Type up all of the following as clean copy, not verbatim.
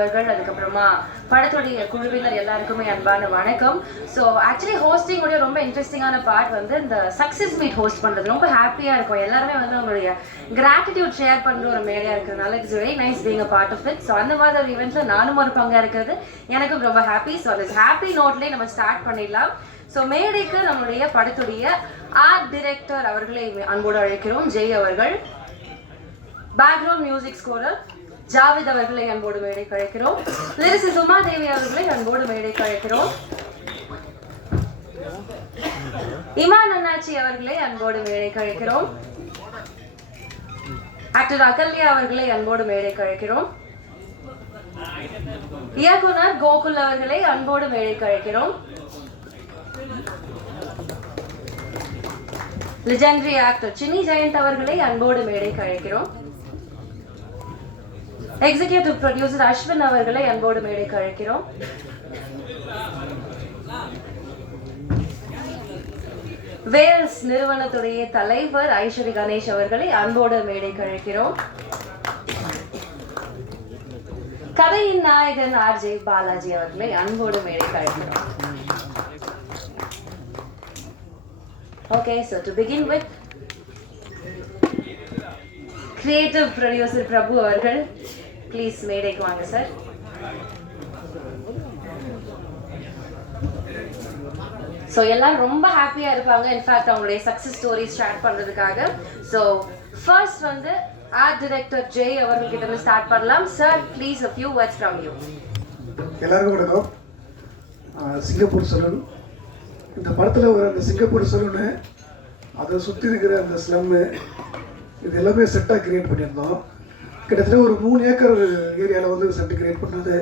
நண்பர்கள் அதுக்கப்புறமா படத்துடைய குழுவினர் எல்லாருக்குமே அன்பான வணக்கம். ஸோ ஆக்சுவலி ஹோஸ்டிங் உடைய ரொம்ப இன்ட்ரெஸ்டிங்கான பார்ட் வந்து இந்த சக்ஸஸ் மீட் ஹோஸ்ட் பண்ணுறது ரொம்ப ஹாப்பியாக இருக்கும். எல்லாருமே வந்து அவங்களுடைய கிராட்டிடியூட் ஷேர் பண்ணுற ஒரு மேடையாக இருக்கிறதுனால it's very nice being a part of it. So அந்த மாதிரி ஒரு ஈவெண்ட்டில் நானும் ஒரு பங்காக இருக்கிறது எனக்கும் ரொம்ப ஹாப்பி. ஸோ அந்த ஹாப்பி நோட்லேயே நம்ம ஸ்டார்ட் பண்ணிடலாம். ஸோ மேடைக்கு நம்மளுடைய படத்துடைய ஆர்ட் டைரக்டர் அவர்களை அன்போடு அழைக்கிறோம். ஜெய் அவர்கள். பேக்ரவுண்ட் மியூசிக் ஸ்கோரர் ஜாவித் அவர்களை அன்போடு மேடைக்கு அழைக்கிறோம். லிரிசிஸ்ட் உமாதேவி அவர்களை அன்போடு மேடைக்கு அழைக்கிறோம். இமான் அண்ணாச்சி அவர்களை அன்போடு மேடைக்கு அழைக்கிறோம். ஆக்டர் அகல்யா அவர்களை அன்போடு மேடைக்கு அழைக்கிறோம். இயக்குனர் கோகுல் அவர்களை அன்போடு மேடைக்கு அழைக்கிறோம். லெஜெண்டரி ஆக்டர் சின்னி ஜெயந்த் அவர்களை அன்போடு மேடைக்கு அழைக்கிறோம். எக்ஸிகியூட்டிவ் ப்ரொடியூசர் அஸ்வின் அவர்களை அன்போடு மேடைக்கு அழைக்கிறோம். வேல்ஸ் நிறுவனத்துடைய தலைவர் ஐஸ்வரி கணேஷ் அவர்களை அன்போடு மேடைக்கு அழைக்கிறோம். கதையின் நாயகன் ஆர்ஜே பாலாஜி அவர்களை அன்போடு மேடைக்கு அழைக்கிறோம். Okay, so to begin with, creative producer Prabhu அவர்கள் please மேடைக்கு வாங்க சார். ஸோ எல்லாரும் ரொம்ப ஹாப்பியாக இருப்பாங்க. இன்ஃபேக்ட் அவங்களுடைய சக்ஸஸ் ஸ்டோரி ஸ்டார்ட் பண்ணுறதுக்காக. ஸோ ஃபர்ஸ்ட் வந்து ஆர்ட் டைரக்டர் ஜெய் அவர்கள்கிட்ட இருந்து ஸ்டார்ட் பண்ணலாம். Sir please a few words from you. எல்லாருக்கும் வணக்கம். சிங்கப்பூர் சலூன், இந்த படத்தில் வர அந்த சிங்கப்பூர் சலூனு, அதை சுற்றி இருக்கிற அந்த ஸ்லம்மு, இது எல்லாமே செட்டாக கிரியேட் பண்ணியிருந்தோம். கிட்டத்தட்ட ஒரு 3 ஏக்கர் ஏரியாவில் வந்து செட்டு கிரியேட் பண்ணது.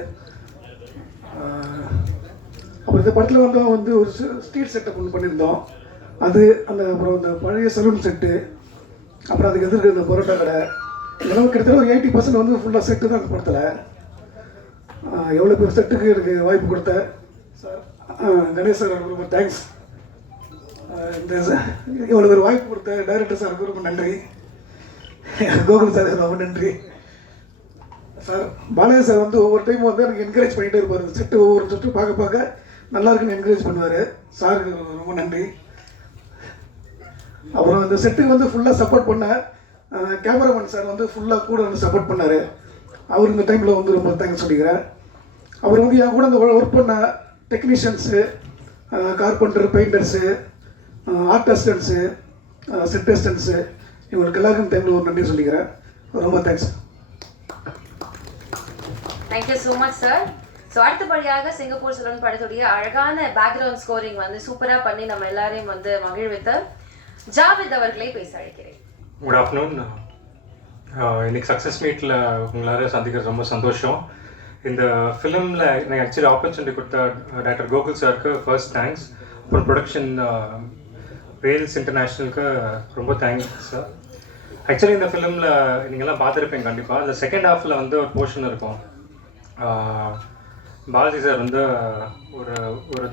அப்புறம் இந்த படத்தில் வந்து ஒரு ஸ்ட்ரீட் செட்டப் ஒன்று பண்ணியிருந்தோம். அது அப்புறம் அந்த பழைய சலூன் செட்டு, அப்புறம் அதுக்கு எதிர்க்க இந்த பரோட்டா கடை, இதெல்லாம் கிட்டத்தட்ட ஒரு 80% வந்து ஃபுல்லாக செட்டு தான் அந்த படத்தில். எவ்வளோ பேர் செட்டுக்கு எனக்கு வாய்ப்பு கொடுத்த சார் கணேஷ் சார் ரொம்ப தேங்க்ஸ். இந்த இவ்வளோ ஒரு வாய்ப்பு கொடுத்த டைரக்டர் சாருக்கு ரொம்ப நன்றி. கோகுல் சார் ரொம்ப நன்றி சார். பாலாஜி சார் வந்து ஒவ்வொரு டைம் வந்து எனக்கு என்கரேஜ் பண்ணிகிட்டே இருப்பார். இந்த செட்டு ஒவ்வொரு செட்டு பார்க்க பார்க்க நல்லா இருக்குன்னு என்கரேஜ் பண்ணுவார். சாருக்கு ரொம்ப நன்றி. அப்புறம் இந்த செட்டுக்கு வந்து ஃபுல்லாக சப்போர்ட் பண்ண கேமராமேன் சார் வந்து ஃபுல்லாக கூட வந்து சப்போர்ட் பண்ணார். அவர் இந்த டைமில் வந்து ரொம்ப தேங்க்ஸ் சொல்லிக்கிறேன். அவர் வந்து என் கூட இந்த ஒர்க் பண்ண technicians, carpenter, painters, art assistants, set assistants, இவங்களுக்கு எல்லாருக்கும் டைமில் ஒரு நன்றி சொல்லிக்கிறேன். ரொம்ப thanks. Thank you so much sir. So அடுத்தபடியாக சிங்கப்பூர் சலூன் படத்துடைய அழகான பேக்ரவுண்ட் ஸ்கோரிங் வந்து சூப்பராக பண்ணி நம்ம எல்லாரையும் வந்து மகிழ்வித்த ஜாவித் அவர்களை பேச அழைக்கிறேன். Good afternoon. இன்னைக்கு சக்ஸஸ் மீட்டில் உங்களால் சந்திக்கிறது ரொம்ப சந்தோஷம். இந்த ஃபிலிமில் எனக்கு ஆக்சுவலி ஆப்பர்ச்சுனிட்டி கொடுத்த டாக்டர் கோகுல் சாருக்கு ஃபர்ஸ்ட் தேங்க்ஸ். அப்புறம் ப்ரொடக்ஷன் வேல்ஸ் இன்டர்நேஷ்னலுக்கு ரொம்ப தேங்க்ஸ் சார். ஆக்சுவலி இந்த ஃபிலிமில் நீங்கள்லாம் பார்த்துருப்பீங்க கண்டிப்பாக. இந்த செகண்ட் ஹாஃபில் வந்து ஒரு போர்ஷன் இருக்கும். பாலாஜி சார் வந்து ஒரு ஒரு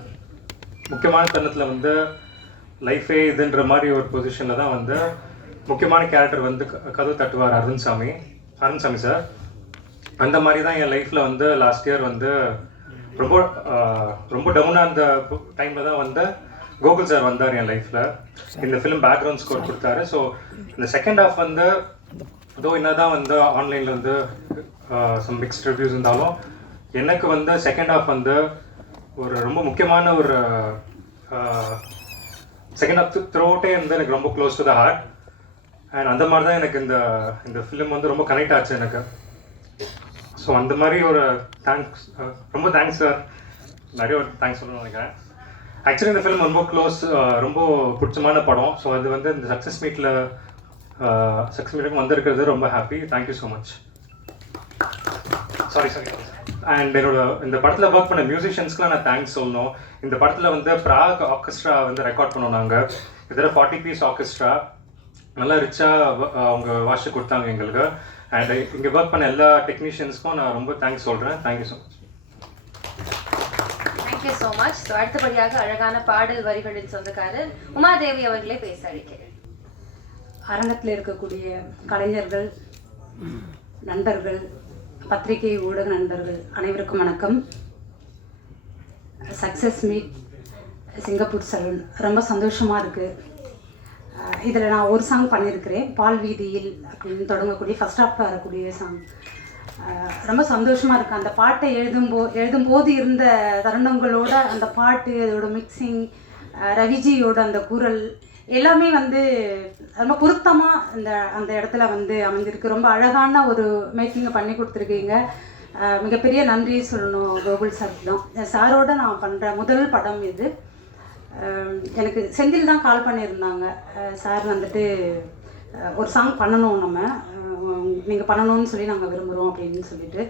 முக்கியமான தருணத்தில் வந்து லைஃபே இதுன்ற மாதிரி ஒரு பொசிஷனில் தான் வந்து முக்கியமான கேரக்டர் வந்து கதவு தட்டுவார் அருண்சாமி சார். அந்த மாதிரி தான் என் லைஃப்பில் வந்து லாஸ்ட் இயர் வந்து ரொம்ப ரொம்ப டவுனாக அந்த டைமில் தான் வந்து கோகுல் சார் வந்தார் என் லைஃப்பில். இந்த ஃபிலிம் பேக்ரவுண்ட் ஸ்கோர் கொடுத்தாரு. ஸோ இந்த செகண்ட் ஹாஃப் வந்து இதோ என்ன தான் வந்து ஆன்லைனில் வந்து சம் மிக்ஸ்ட் ரிவ்யூஸ் இருந்தாலும் எனக்கு வந்து செகண்ட் ஹாஃப் வந்து ஒரு ரொம்ப முக்கியமான ஒரு செகண்ட் ஹாஃப் த்ரூஅவுட்டே வந்து எனக்கு ரொம்ப close to the heart. And அந்த மாதிரி தான் எனக்கு இந்த ஃபிலிம் வந்து ரொம்ப கனெக்ட் ஆச்சு எனக்கு. ஸோ அந்த மாதிரி ஒரு தேங்க்ஸ், ரொம்ப தேங்க்ஸ் சார். நிறைய ஒரு தேங்க்ஸ் சொல்லணும்னு நினைக்கிறேன். ஆக்சுவலி இந்த ஃபிலிம் ரொம்ப க்ளோஸ், ரொம்ப பிடிச்சமான படம். ஸோ அது வந்து இந்த சக்ஸஸ் மீட்டுக்கு வந்திருக்கிறது ரொம்ப happy. Thank you so much. Sorry. And இந்த படத்தில் ஒர்க் பண்ண மியூசிஷியன்ஸ்க்குலாம் நான் தேங்க்ஸ் சொல்லணும். இந்த படத்தில் வந்து ப்ராக் ஆர்கெஸ்ட்ரா வந்து ரெக்கார்ட் பண்ணோம் நாங்கள். இதில் 40 பீஸ் ஆர்கெஸ்ட்ரா நல்லா ரிச்சாக அவங்க வாசிச்சு கொடுத்தாங்க எங்களுக்கு. அண்ட் இங்கே ஒர்க் பண்ண எல்லா டெக்னீஷியன்ஸ்க்கும் நான் ரொம்ப தேங்க்ஸ் சொல்கிறேன். Thank you so much. Thank you so much. So அடுத்தபடியாக அழகான பாடல் வரிகளின் சொந்தக்காரர் உமாதேவி அவர்களே பேச அழைக்கிறேன். அரங்கத்தில் இருக்கக்கூடிய கலைஞர்கள், நண்பர்கள், பத்திரிகை ஊடக நண்பர்கள் அனைவருக்கும் வணக்கம். சக்ஸஸ் மீட் சிங்கப்பூர் சலூன் ரொம்ப சந்தோஷமாக இருக்குது. இதில் நான் ஒரு சாங் பண்ணியிருக்கிறேன், பால் வீதியில் அப்படின்னு தொடங்கக்கூடிய ஃபஸ்ட் ஹாஃபில் வரக்கூடிய சாங். ரொம்ப சந்தோஷமாக இருக்குது. அந்த பாட்டை எழுதும்போது இருந்த தருணங்களோட அந்த பாட்டு, அதோட மிக்சிங், ரவிஜியோட அந்த குரல் எல்லாமே வந்து ரொம்ப பொருத்தமாக அந்த இடத்துல வந்து அமைஞ்சிருக்கு. ரொம்ப அழகான ஒரு மேக்கிங்கை பண்ணி கொடுத்துருக்கீங்க. மிகப்பெரிய நன்றி சொல்லணும் கோகுல் சார் தான். சாரோட நான் பண்ணுற முதல் படம் இது. எனக்கு செந்தில் தான் கால் பண்ணியிருந்தாங்க, சார் வந்துட்டு ஒரு சாங் பண்ணணும், நீங்கள் பண்ணணும்னு சொல்லி நாங்கள் விரும்புகிறோம் அப்படின்னு சொல்லிட்டு.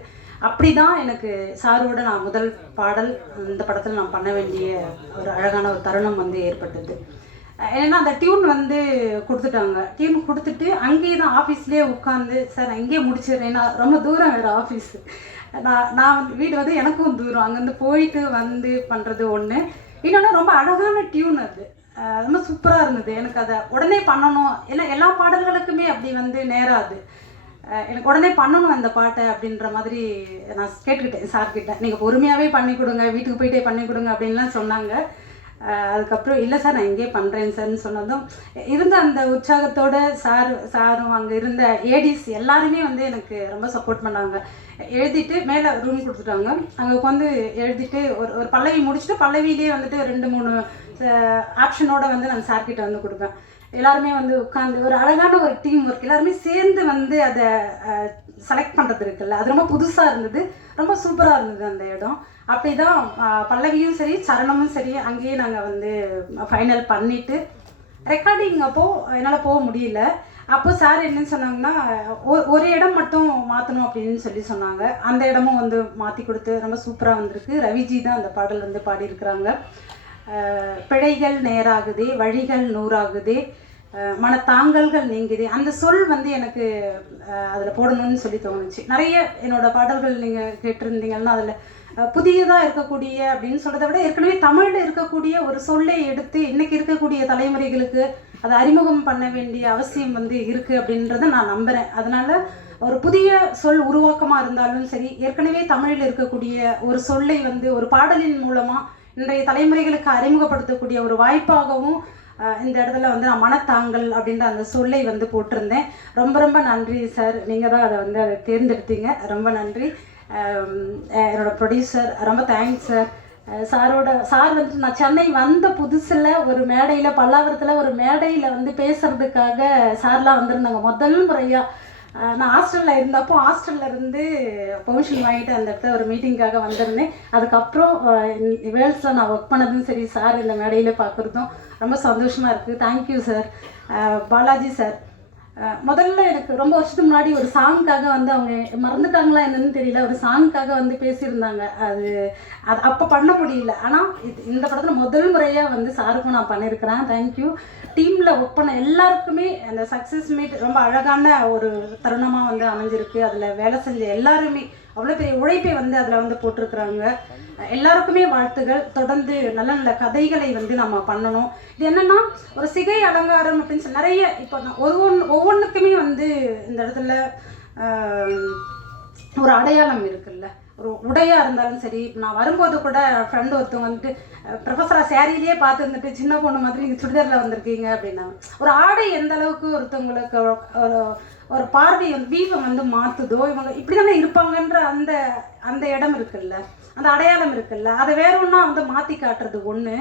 அப்படி தான் எனக்கு சாரோட நான் முதல் பாடல் இந்த படத்தில் நான் பண்ண வேண்டிய ஒரு அழகான ஒரு தருணம் வந்து ஏற்பட்டது. ஏன்னா அந்த டியூன் வந்து கொடுத்துட்டாங்க. டியூன் கொடுத்துட்டு அங்கேயே தான் ஆஃபீஸ்லேயே உட்காந்து, சார் நான் இங்கேயே முடிச்சிடுறேன், நான் ரொம்ப தூரம் வேறு ஆஃபீஸு, நான் வந்து வீடு வந்து எனக்கும் தூரம், அங்கேருந்து போயிட்டு வந்து பண்ணுறது ஒன்று. இன்னொன்று ரொம்ப அழகான டியூன், அது ரொம்ப சூப்பராக இருந்தது. எனக்கு அதை உடனே பண்ணணும், ஏன்னா எல்லா பாடல்களுக்குமே அப்படி வந்து நேராது. எனக்கு உடனே பண்ணணும் அந்த பாட்டை அப்படின்ற மாதிரி நான் கேட்டுக்கிட்டேன் சார்கிட்ட. நீங்கள் பொறுமையாகவே பண்ணி கொடுங்க, வீட்டுக்கு போயிட்டே பண்ணி கொடுங்க அப்படின்லாம் சொன்னாங்க. அதுக்கப்புறம் இல்லை சார் நான் இங்கே பண்ணுறேன் சார்னு சொன்னதும் இருந்த அந்த உற்சாகத்தோடு சாரும் அங்கே இருந்த ஏடிஸ் எல்லாருமே வந்து எனக்கு ரொம்ப சப்போர்ட் பண்ணாங்க. எழுதிட்டு மேலே ரூம் கொடுத்துட்டாங்க, அங்கே உட்காந்து எழுதிட்டு ஒரு பல்லவி முடிச்சுட்டு பல்லவியிலே வந்துட்டு 2-3 ஆப்ஷனோடு வந்து நான் சார்கிட்ட வந்து கொடுப்பேன். எல்லாருமே வந்து உட்காந்து ஒரு அழகான ஒரு டீம் ஒர்க், எல்லாருமே சேர்ந்து வந்து அதை செலக்ட் பண்ணுறது இருக்குல்ல, அது ரொம்ப புதுசாக இருந்தது, ரொம்ப சூப்பராக இருந்தது அந்த இடம். அப்படி தான் பல்லவியும் சரி சரணமும் சரி அங்கேயே நாங்கள் வந்து ஃபைனல் பண்ணிவிட்டு ரெக்கார்டிங் அப்போது என்னால் போக முடியல. அப்போது சார் என்னன்னு சொன்னாங்கன்னா, ஒரு இடம் மட்டும் மாற்றணும் அப்படின்னு சொல்லி சொன்னாங்க. அந்த இடமும் வந்து மாற்றி கொடுத்து ரொம்ப சூப்பராக வந்திருக்கு. ரவிஜி தான் அந்த பாடல் வந்து பாடியிருக்கிறாங்க. பிழைகள் நேராகுதே, வழிகள் 100 மனத்தாங்கல்கள் நீங்குது, அந்த சொல் வந்து எனக்கு அதில் போடணும்னு சொல்லி தோணுச்சு. நிறைய என்னோடய பாடல்கள் நீங்கள் கேட்டிருந்தீங்கன்னா அதில் புதியதாக இருக்கக்கூடிய அப்படின்னு சொல்கிறத விட ஏற்கனவே தமிழில் இருக்கக்கூடிய ஒரு சொல்லை எடுத்து இன்றைக்கி இருக்கக்கூடிய தலைமுறைகளுக்கு அதை அறிமுகம் பண்ண வேண்டிய அவசியம் வந்து இருக்குது அப்படின்றத நான் நம்புகிறேன். அதனால் ஒரு புதிய சொல் உருவாக்கமாக இருந்தாலும் சரி, ஏற்கனவே தமிழில் இருக்கக்கூடிய ஒரு சொல்லை வந்து ஒரு பாடலின் மூலமாக இன்றைய தலைமுறைகளுக்கு அறிமுகப்படுத்தக்கூடிய ஒரு வாய்ப்பாகவும் இந்த இடத்துல வந்து நான் மனத்தாங்கல் அப்படின்ற அந்த சொல்லை வந்து போட்டிருந்தேன். ரொம்ப ரொம்ப நன்றி சார், நீங்கள் தான் அதை வந்து அதை தேர்ந்தெடுத்தீங்க, ரொம்ப நன்றி. என்னோட ப்ரொடியூசர் ரொம்ப தேங்க்ஸ் சார். சார் வந்துட்டு நான் சென்னை வந்த புதுசில் ஒரு மேடையில், பல்லாவரத்தில் ஒரு மேடையில் வந்து பேசுகிறதுக்காக சார்லாம் வந்திருந்தாங்க முதல் முறையாக. நான் ஹாஸ்டலில் இருந்தப்போ ஹாஸ்டலில் இருந்து பெர்மிஷன் வாங்கிட்டு அந்த இடத்துல ஒரு மீட்டிங்காக வந்திருந்தேன். அதுக்கப்புறம் வேர்ல்ஸில் நான் ஒர்க் பண்ணதும் சரி, சார் இந்த மேடையில் பார்க்குறதும் ரொம்ப சந்தோஷமாக இருக்குது. Thank you sir. பாலாஜி சார் முதல்ல எனக்கு ரொம்ப வருஷத்துக்கு முன்னாடி ஒரு சாங்க்காக வந்து அவங்க மறந்துட்டாங்களா என்னன்னு தெரியல, ஒரு சாங்க்காக வந்து பேசியிருந்தாங்க. அது அப்போ பண்ண முடியல. ஆனால் இந்த படத்தில் முதல் முறையாக வந்து சாருக்கும் நான் பண்ணியிருக்கிறேன். தேங்க்யூ. டீமில் ஒர்க் பண்ண எல்லாருக்குமே அந்த சக்ஸஸ் மீட் ரொம்ப அழகான ஒரு தருணமாக வந்து அமைஞ்சிருக்கு. அதில் வேலை செஞ்ச எல்லாருமே அவ்வளோ பெரிய உழைப்பை வந்து அதில் வந்து போட்டிருக்கிறாங்க. எல்லாருக்குமே வாழ்த்துகள். தொடர்ந்து நல்ல நல்ல கதைகளை வந்து நம்ம பண்ணணும். இது என்னென்னா ஒரு சிகை அலங்காரம் அப்படின்னு சொல்லி நிறைய இப்போ நான் ஒவ்வொன்றுக்குமே வந்து இந்த இடத்துல ஒரு அடையாளம் இருக்குல்ல. ஒரு உடையாக இருந்தாலும் சரி, நான் வரும்போது கூட ஃப்ரெண்டு ஒருத்தவங்க வந்துட்டு ப்ரொஃபஸராக சேரீலேயே பார்த்து இருந்துட்டு சின்ன பொண்ணு மாதிரி நீங்கள் சுடிதாரில் வந்திருக்கீங்க அப்படின்னாங்க. ஒரு ஆடை எந்த அளவுக்கு ஒருத்தவங்களுக்கு ஒரு பார்வை வீவை வந்து மாற்றுதோ, இவங்க இப்படி தானே இருப்பாங்கன்ற அந்த இடம் இருக்குல்ல, அந்த அடையாளம் இருக்குல்ல, அதை வேற ஒன்றா வந்து மாற்றி காட்டுறது ஒன்று.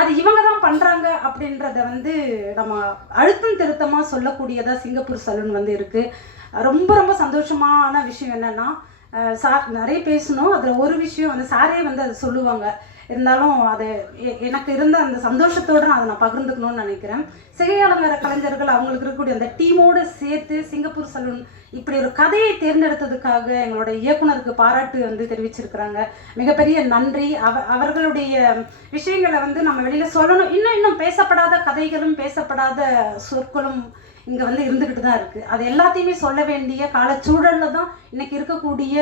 அது இவங்க தான் பண்ணுறாங்க அப்படின்றத வந்து நம்ம அழுத்தம் திருத்தமாக சொல்லக்கூடியதாக சிங்கப்பூர் சலூன் வந்து இருக்குது. ரொம்ப ரொம்ப சந்தோஷமான விஷயம் என்னென்னா, சார் நிறைய பேசணும், அதில் ஒரு விஷயம் வந்து சாரே வந்து அதை சொல்லுவாங்க. இருந்தாலும் அது எனக்கு இருந்த அந்த சந்தோஷத்தோடு நான் அதை பகிர்ந்துக்கணும்னு நினைக்கிறேன். சிகை அலங்கார கலைஞர்கள் அவங்களுக்கு இருக்கக்கூடிய அந்த டீமோடு சேர்த்து சிங்கப்பூர் சலூன் இப்படி ஒரு கதையை தேர்ந்தெடுத்ததுக்காக எங்களோட இயக்குனருக்கு பாராட்டு வந்து தெரிவிச்சிருக்கிறாங்க. மிகப்பெரிய நன்றி. அவர்களுடைய விஷயங்களை வந்து நம்ம வெளியில் சொல்லணும். இன்னும் பேசப்படாத கதைகளும் பேசப்படாத சொற்களும் இங்கே வந்து இருந்துக்கிட்டு தான் இருக்குது. அது எல்லாத்தையுமே சொல்ல வேண்டிய காலச்சூழலில் தான் இன்றைக்கி இருக்கக்கூடிய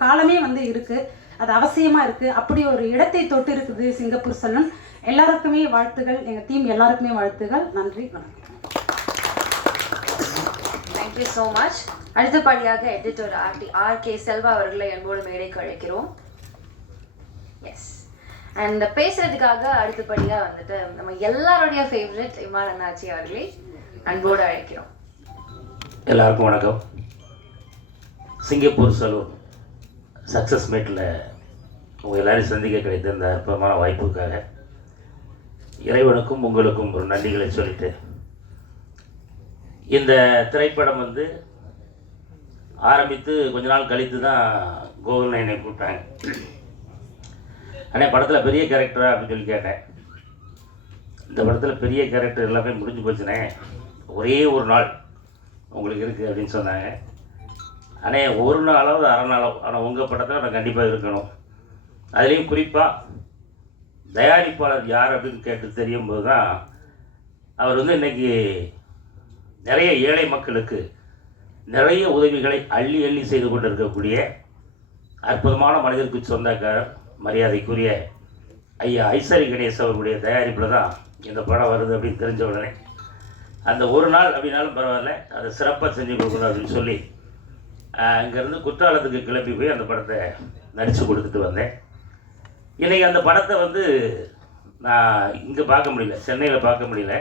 காலமே வந்து இருக்குது. அது அவசியமாக இருக்குது. அப்படி ஒரு இடத்தை தொட்டு இருக்குது சிங்கப்பூர் சலூன். எல்லாருக்குமே வாழ்த்துகள், எங்கள் டீம் எல்லாருக்குமே வாழ்த்துகள். நன்றி, வணக்கம். Thank you so much. அடுத்தபடியாக எடிட்டர் ஆர் கே செல்வா அவர்களை அன்போடு மேடைக்கு அழைக்கிறோம். எஸ், அண்ட் பேசுறதுக்காக அடுத்தபடியாக வந்துட்டு நம்ம எல்லாருடைய ஃபேவரட் இமான் அண்ணாச்சி அவர்களை அன்போடு அழைக்கிறோம். எல்லாருக்கும் வணக்கம். சிங்கப்பூர் சலூன் சக்ஸஸ் மீட்டில் உங்கள் எல்லோரையும் சந்திக்க கிடைத்த இந்த அற்புதமான வாய்ப்புக்காக இறைவனுக்கும் உங்களுக்கும் ஒரு நன்றிகளை சொல்லிட்டு, இந்த திரைப்படம் வந்து ஆரம்பித்து கொஞ்ச நாள் கழித்து தான் கோகுல் என்னை கூப்பிட்டாங்க. ஆனால் படத்தில் பெரிய கேரக்டரா அப்படின்னு சொல்லி கேட்டேன். இந்த படத்தில் பெரிய கேரக்டர் எல்லாமே முடிஞ்சு போச்சுனே, ஒரே ஒரு நாள் உங்களுக்கு இருக்குது அப்படின்னு சொன்னாங்க. ஆனால் ஒரு நாளாவது அரை நாளோ, ஆனால் உங்கள் படத்தில் நான் கண்டிப்பாக இருக்கணும். அதுலேயும் குறிப்பாக தயாரிப்பாளர் யார் அப்படின்னு கேட்டு தெரியும் போது தான் அவர் வந்து இன்றைக்கி நிறைய ஏழை மக்களுக்கு நிறைய உதவிகளை அள்ளி அள்ளி செய்து கொண்டு இருக்கக்கூடிய அற்புதமான மனிதருக்கு சொந்தக்காரர் மரியாதைக்குரிய ஐயா ஐசரி கணேஷ் அவர்களுடைய தயாரிப்பில் தான் இந்த படம் வருது அப்படின்னு தெரிஞ்ச உடனே அந்த ஒரு நாள் அப்படின்னாலும் பரவாயில்ல, அதை சிறப்பாக செஞ்சு கொடுக்கணும் அப்படின்னு சொல்லி இங்கேருந்து குற்றாலத்துக்கு கிளம்பி போய் அந்த படத்தை நடித்து கொடுத்துட்டு வந்தேன். இன்றைக்கி அந்த படத்தை வந்து நான் இங்கே பார்க்க முடியல, சென்னையில் பார்க்க முடியல,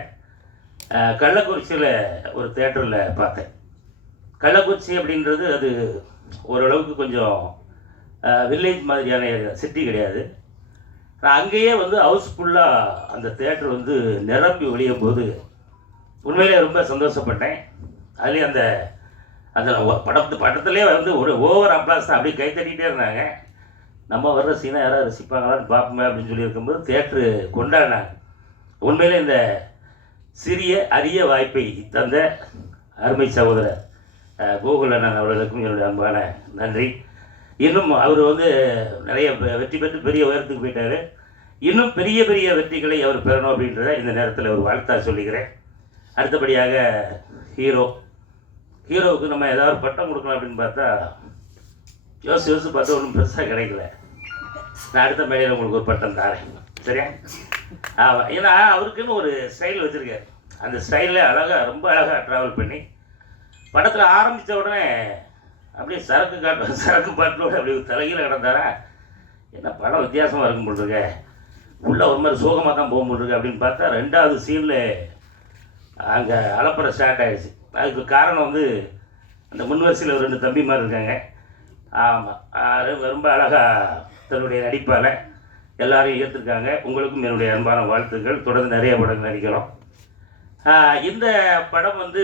கள்ளக்குறிச்சியில் ஒரு தேட்டரில் பார்த்தேன். கள்ளக்குறிச்சி அப்படின்றது அது ஓரளவுக்கு கொஞ்சம் வில்லேஜ் மாதிரியான சிட்டி கிடையாது. நான் அங்கேயே வந்து ஹவுஸ்ஃபுல்லாக அந்த தேட்டர் வந்து நிரம்பி ஒழியும் போது உண்மையிலே ரொம்ப சந்தோஷப்பட்டேன். அதுலேயும் அந்த அந்த படத்துலேயே வந்து ஒரு ஓவர் அப்ளாஸ் தான், அப்படியே கைத்தட்டிகிட்டே இருந்தாங்க. நம்ம வர்ற சீனை யாராவது ரசிப்பாங்களான்னு பார்ப்போமே அப்படின்னு சொல்லி இருக்கும்போது தேட்ரு கொண்டாடினாங்க. உண்மையிலே இந்த சிறிய அரிய வாய்ப்பை தந்த அருமை சகோதரர் கோகுல் அண்ணன் அவர்களுக்கும் என்னுடைய அன்பான நன்றி. இன்னும் அவர் வந்து நிறைய வெற்றி பெற்று பெரிய உயரத்துக்கு போயிட்டார். இன்னும் பெரிய பெரிய வெற்றிகளை அவர் பெறணும் அப்படின்றத இந்த நேரத்தில் ஒரு வாழ்த்தா சொல்லிக்கிறேன். அடுத்தபடியாக ஹீரோவுக்கு நம்ம ஏதாவது பட்டம் கொடுக்கணும் அப்படின்னு பார்த்தா யோசிச்சு பார்த்தா ஒன்றும் பெருசாக கிடைக்கல. நான் அடுத்த மேடையில் உங்களுக்கு ஒரு பட்டம் தரேன், சரியா? ஆமாம், ஏன்னா அவருக்குன்னு ஒரு ஸ்டைல் வச்சுருக்காரு. அந்த ஸ்டைலில் அழகாக, ரொம்ப அழகாக ட்ராவல் பண்ணி படத்தில் ஆரம்பித்த உடனே அப்படியே சரக்கு பாட்டிலோடு அப்படி தலைகீழ கிடந்தாரா, என்ன படம் வித்தியாசமாக இருக்கும் போட்டிருக்க, உள்ளே ஒரு மாதிரி சோகமாக தான் போக போட்டிருக்கு அப்படின்னு பார்த்தா 2வது சீனில் அங்கே அலப்பறை ஸ்டார்ட் ஆகிடுச்சு. அதுக்கு காரணம் வந்து அந்த முன்வரிசையில் ஒரு 2 தம்பிமார் இருக்காங்க. ஆமாம், ரொம்ப அழகாக தன்னுடைய நடிப்பால் எல்லாரையும் ஏற்றுருக்காங்க. உங்களுக்கும் என்னுடைய அன்பான வாழ்த்துக்கள். தொடர்ந்து நிறைய படங்கள் நடிக்கிறோம். இந்த படம் வந்து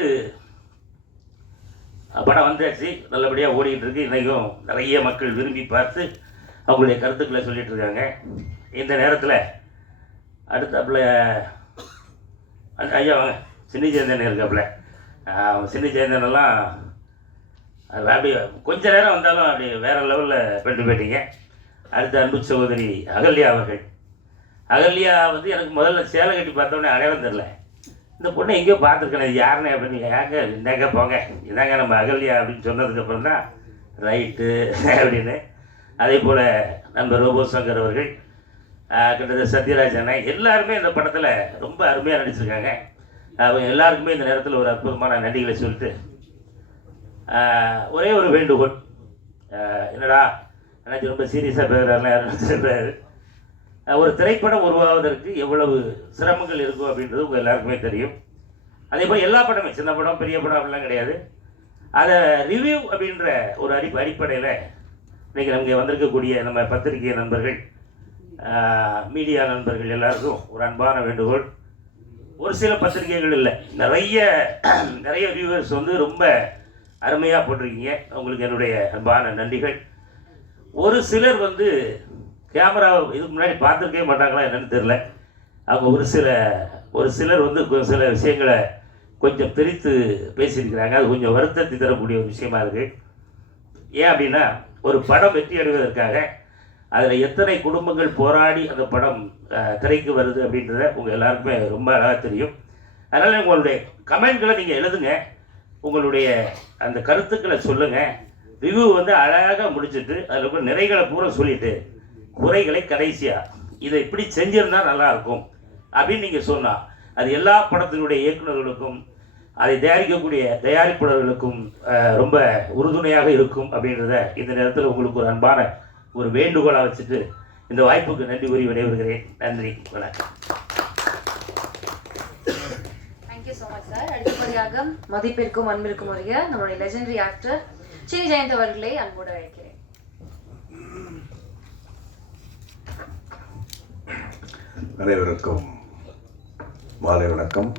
படம் வந்தாச்சு, நல்லபடியாக ஓடிக்கிட்டு இருக்கு. இன்றைக்கும் நிறைய மக்கள் விரும்பி பார்த்து அவங்களுடைய கருத்துக்களை சொல்லிகிட்டு இருக்காங்க. இந்த நேரத்தில் அடுத்தாப்புல ஐயா வாங்க, சின்னி சேந்தன் இருக்காப்புல. சின்னி சேந்தனெல்லாம் அப்படி கொஞ்ச நேரம் வந்தாலும் அப்படி வேறு லெவலில் பண்ணிட்டு போயிட்டீங்க. அடுத்த அன்பு சகோதரி அகல்யா அவர்கள். அகல்யா வந்து எனக்கு முதல்ல சேலை கட்டி பார்த்தோன்னே அடையாளம் தெரில. இந்த பொண்ணை எங்கேயோ பார்த்துருக்கேன், இது யாருன்னு அப்படின்னு ஏங்க இந்தாங்க போங்க இதாங்க நம்ம அகல்யா அப்படின்னு சொன்னதுக்கப்புறம் தான் ரைட்டு அப்படின்னு. அதே போல் நண்பர் ரோபோ சங்கர் அவர்கள், கிட்டத்தட்ட சத்யராஜ் அண்ணன், எல்லாருமே இந்த படத்தில் ரொம்ப அருமையாக நடிச்சிருக்காங்க. அவங்க எல்லாருக்குமே இந்த நேரத்தில் ஒரு அற்புதமான நன்றிகளை சொல்லிட்டு ஒரே ஒரு வேண்டுகோள். என்னடா எனக்கு ரொம்ப சீரியஸாக பேசுகிறாருலாம் யாரும் சொல்கிறாரு. ஒரு திரைப்படம் உருவாவதற்கு எவ்வளவு சிரமங்கள் இருக்கும் அப்படின்றது உங்கள் எல்லாருக்குமே தெரியும். அதே போல் எல்லா படமே, சின்ன படம் பெரிய படம் அப்படிலாம் கிடையாது. அதை ரிவ்யூ அப்படின்ற ஒரு அடிப்படையில் இன்றைக்கி நமக்கு வந்திருக்கக்கூடிய நம்ம பத்திரிகை நண்பர்கள், மீடியா நண்பர்கள் எல்லாருக்கும் ஒரு அன்பான வேண்டுகோள். ஒரு சில பத்திரிகைகள் இல்லை, நிறைய வியூவர்ஸ் வந்து ரொம்ப அருமையாக போட்டிருக்கீங்க. உங்களுக்கு என்னுடைய அன்பான நன்றிகள். ஒரு சிலர் வந்து கேமரா இதுக்கு முன்னாடி பார்த்துருக்கவே மாட்டாங்களா என்னன்னு தெரில. அவங்க ஒரு சிலர் வந்து சில விஷயங்களை கொஞ்சம் பிரித்து பேசியிருக்கிறாங்க. அது கொஞ்சம் வருத்தத்தை தரக்கூடிய ஒரு விஷயமா இருக்குது. ஏன் அப்படின்னா, ஒரு படம் வெற்றி அடைவதற்காக அதில் எத்தனை குடும்பங்கள் போராடி அந்த படம் திரைக்கு வருது அப்படின்றத உங்கள் எல்லாருக்குமே ரொம்ப அழகாக தெரியும். அதனால் உங்களுடைய கமெண்ட்களை நீங்கள் எழுதுங்க, உங்களுடைய அந்த கருத்துக்களை சொல்லுங்கள். ரிவ்யூ வந்து அழகாக முடிச்சுட்டு அதில் கூட நிறைகளை பூரா சொல்லிவிட்டு குறைகளை கடைசியாக இதை இப்படி செஞ்சிருந்தால் நல்லாயிருக்கும் அப்படின்னு நீங்கள் சொன்னால் அது எல்லா படத்தினுடைய இயக்குநர்களுக்கும் அதை தயாரிக்கக்கூடிய தயாரிப்பாளர்களுக்கும் ரொம்ப உறுதுணையாக இருக்கும் அப்படின்றத இந்த நேரத்தில் உங்களுக்கு ஒரு அன்பான ஒரு வேண்டுகோளாக வச்சுட்டு இந்த வாய்ப்புக்கு நன்றி கூறி விடைபெறுகிறேன். நன்றி, வணக்கம். Thank you so much sir. அடுத்தபடியாக மதிப்பிற்கும் அன்பிற்கும் உரிய நம்மளுடைய லெஜெண்டரி ஆக்டர் ஸ்ரீ ஜெயந்த் அவர்களை அன்போடு அழைக்கிறேன். அனைவருக்கும் மாலை வணக்கம்.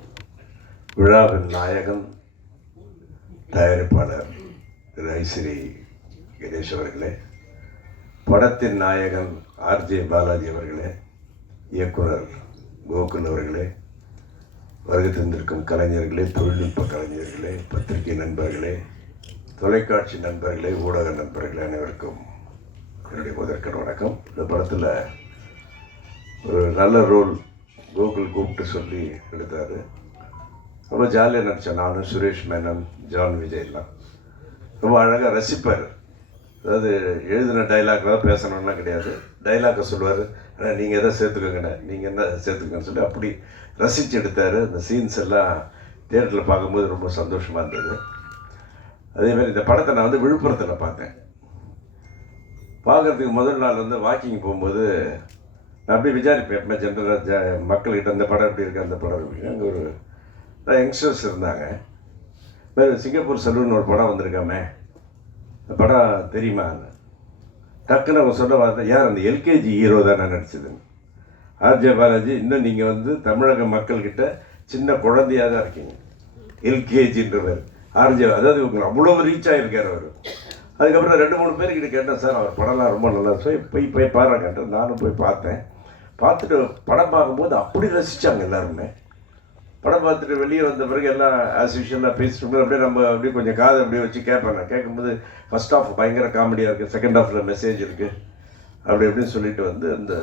விழாவின் நாயகன் தயாரிப்பாளர் திரு ஐஸ்ரீ கணேஷ் அவர்களே, படத்தின் நாயகன் ஆர்ஜே பாலாஜி அவர்களே, இயக்குனர் கோகுல் அவர்களே, வருகை தந்திருக்கும் கலைஞர்களே, தொழில்நுட்ப கலைஞர்களே, பத்திரிகை நண்பர்களே, தொலைக்காட்சி நண்பர்களே, ஊடக நண்பர்களே, அனைவருக்கும் என்னுடைய முதற்கண் வணக்கம். இந்த படத்தில் ஒரு நல்ல ரோல் கோகுல் கூப்பிட்டு சொல்லி எடுத்தார். ரொம்ப ஜாலியாக நடித்தேன். நானும் சுரேஷ் மேனன், ஜான் விஜய்லாம் ரொம்ப அழகாக ரசிப்பார். அதாவது எழுதின டைலாக்லாம் பேசணும்னா கிடையாது, டைலாக்கை சொல்லுவார். ஆனால் நீங்கள் எதை சேர்த்துக்கோங்கண்ணே, நீங்கள் என்ன சேர்த்துக்கோங்கன்னு சொல்லி அப்படி ரசித்து எடுத்தார். அந்த சீன்ஸ் எல்லாம் தியேட்டரில் பார்க்கும்போது ரொம்ப சந்தோஷமாக இருந்தது. அதேமாதிரி இந்த படத்தை நான் வந்து விழுப்புரத்தில் பார்த்தேன். பார்க்குறதுக்கு முதல் நாள் வந்து வாக்கிங் போகும்போது நான் அப்படியே விசாரிப்பேன், எப்பவுமே ஜென்ரலாக மக்கள்கிட்ட அந்த படம் எப்படி இருக்குது, அந்த படம் எப்படி. அங்கே ஒரு யங்ஸ்டர்ஸ் இருந்தாங்க. வேறு சிங்கப்பூர் சலூன் ஒரு படம் வந்திருக்காமே, அந்த படம் தெரியுமா? டக்குன்னு அவங்க சொல்ல வார்த்தை, யார் அந்த எல்கேஜி ஹீரோ தான் நான் நடிச்சதுன்னு. ஆர்ஜே பாலாஜி, இன்னும் நீங்கள் வந்து தமிழக மக்கள்கிட்ட சின்ன குழந்தையாக தான் இருக்கீங்க. எல்கேஜின்றவர் ஆர்ஜே, அதாவது உங்களுக்கு அவ்வளோ ரீச் ஆகிருக்கார் அவர். அதுக்கப்புறம் 2-3 பேர்கிட்ட கேட்டேன், சார் அவர் படம்லாம் ரொம்ப நல்லா போய் பாருங்கன்ட்டு நானும் போய் பார்த்தேன். பார்த்துட்டு படம் பார்க்கும்போது அப்படி ரசித்தாங்க எல்லாருமே. படம் பார்த்துட்டு வெளியே வந்த பிறகு எல்லாம் ஆஸ் யூஷுவலாக பேசிட்டு அப்படியே நம்ம அப்படியே கொஞ்சம் காதை அப்படியே வச்சு கேட்பேன். நான் கேட்கும்போது ஃபஸ்ட் ஹாஃப் பயங்கர காமெடியாக இருக்குது, செகண்ட் ஹாஃபில் மெசேஜ் இருக்குது அப்படி எப்படின்னு சொல்லிட்டு வந்து இந்த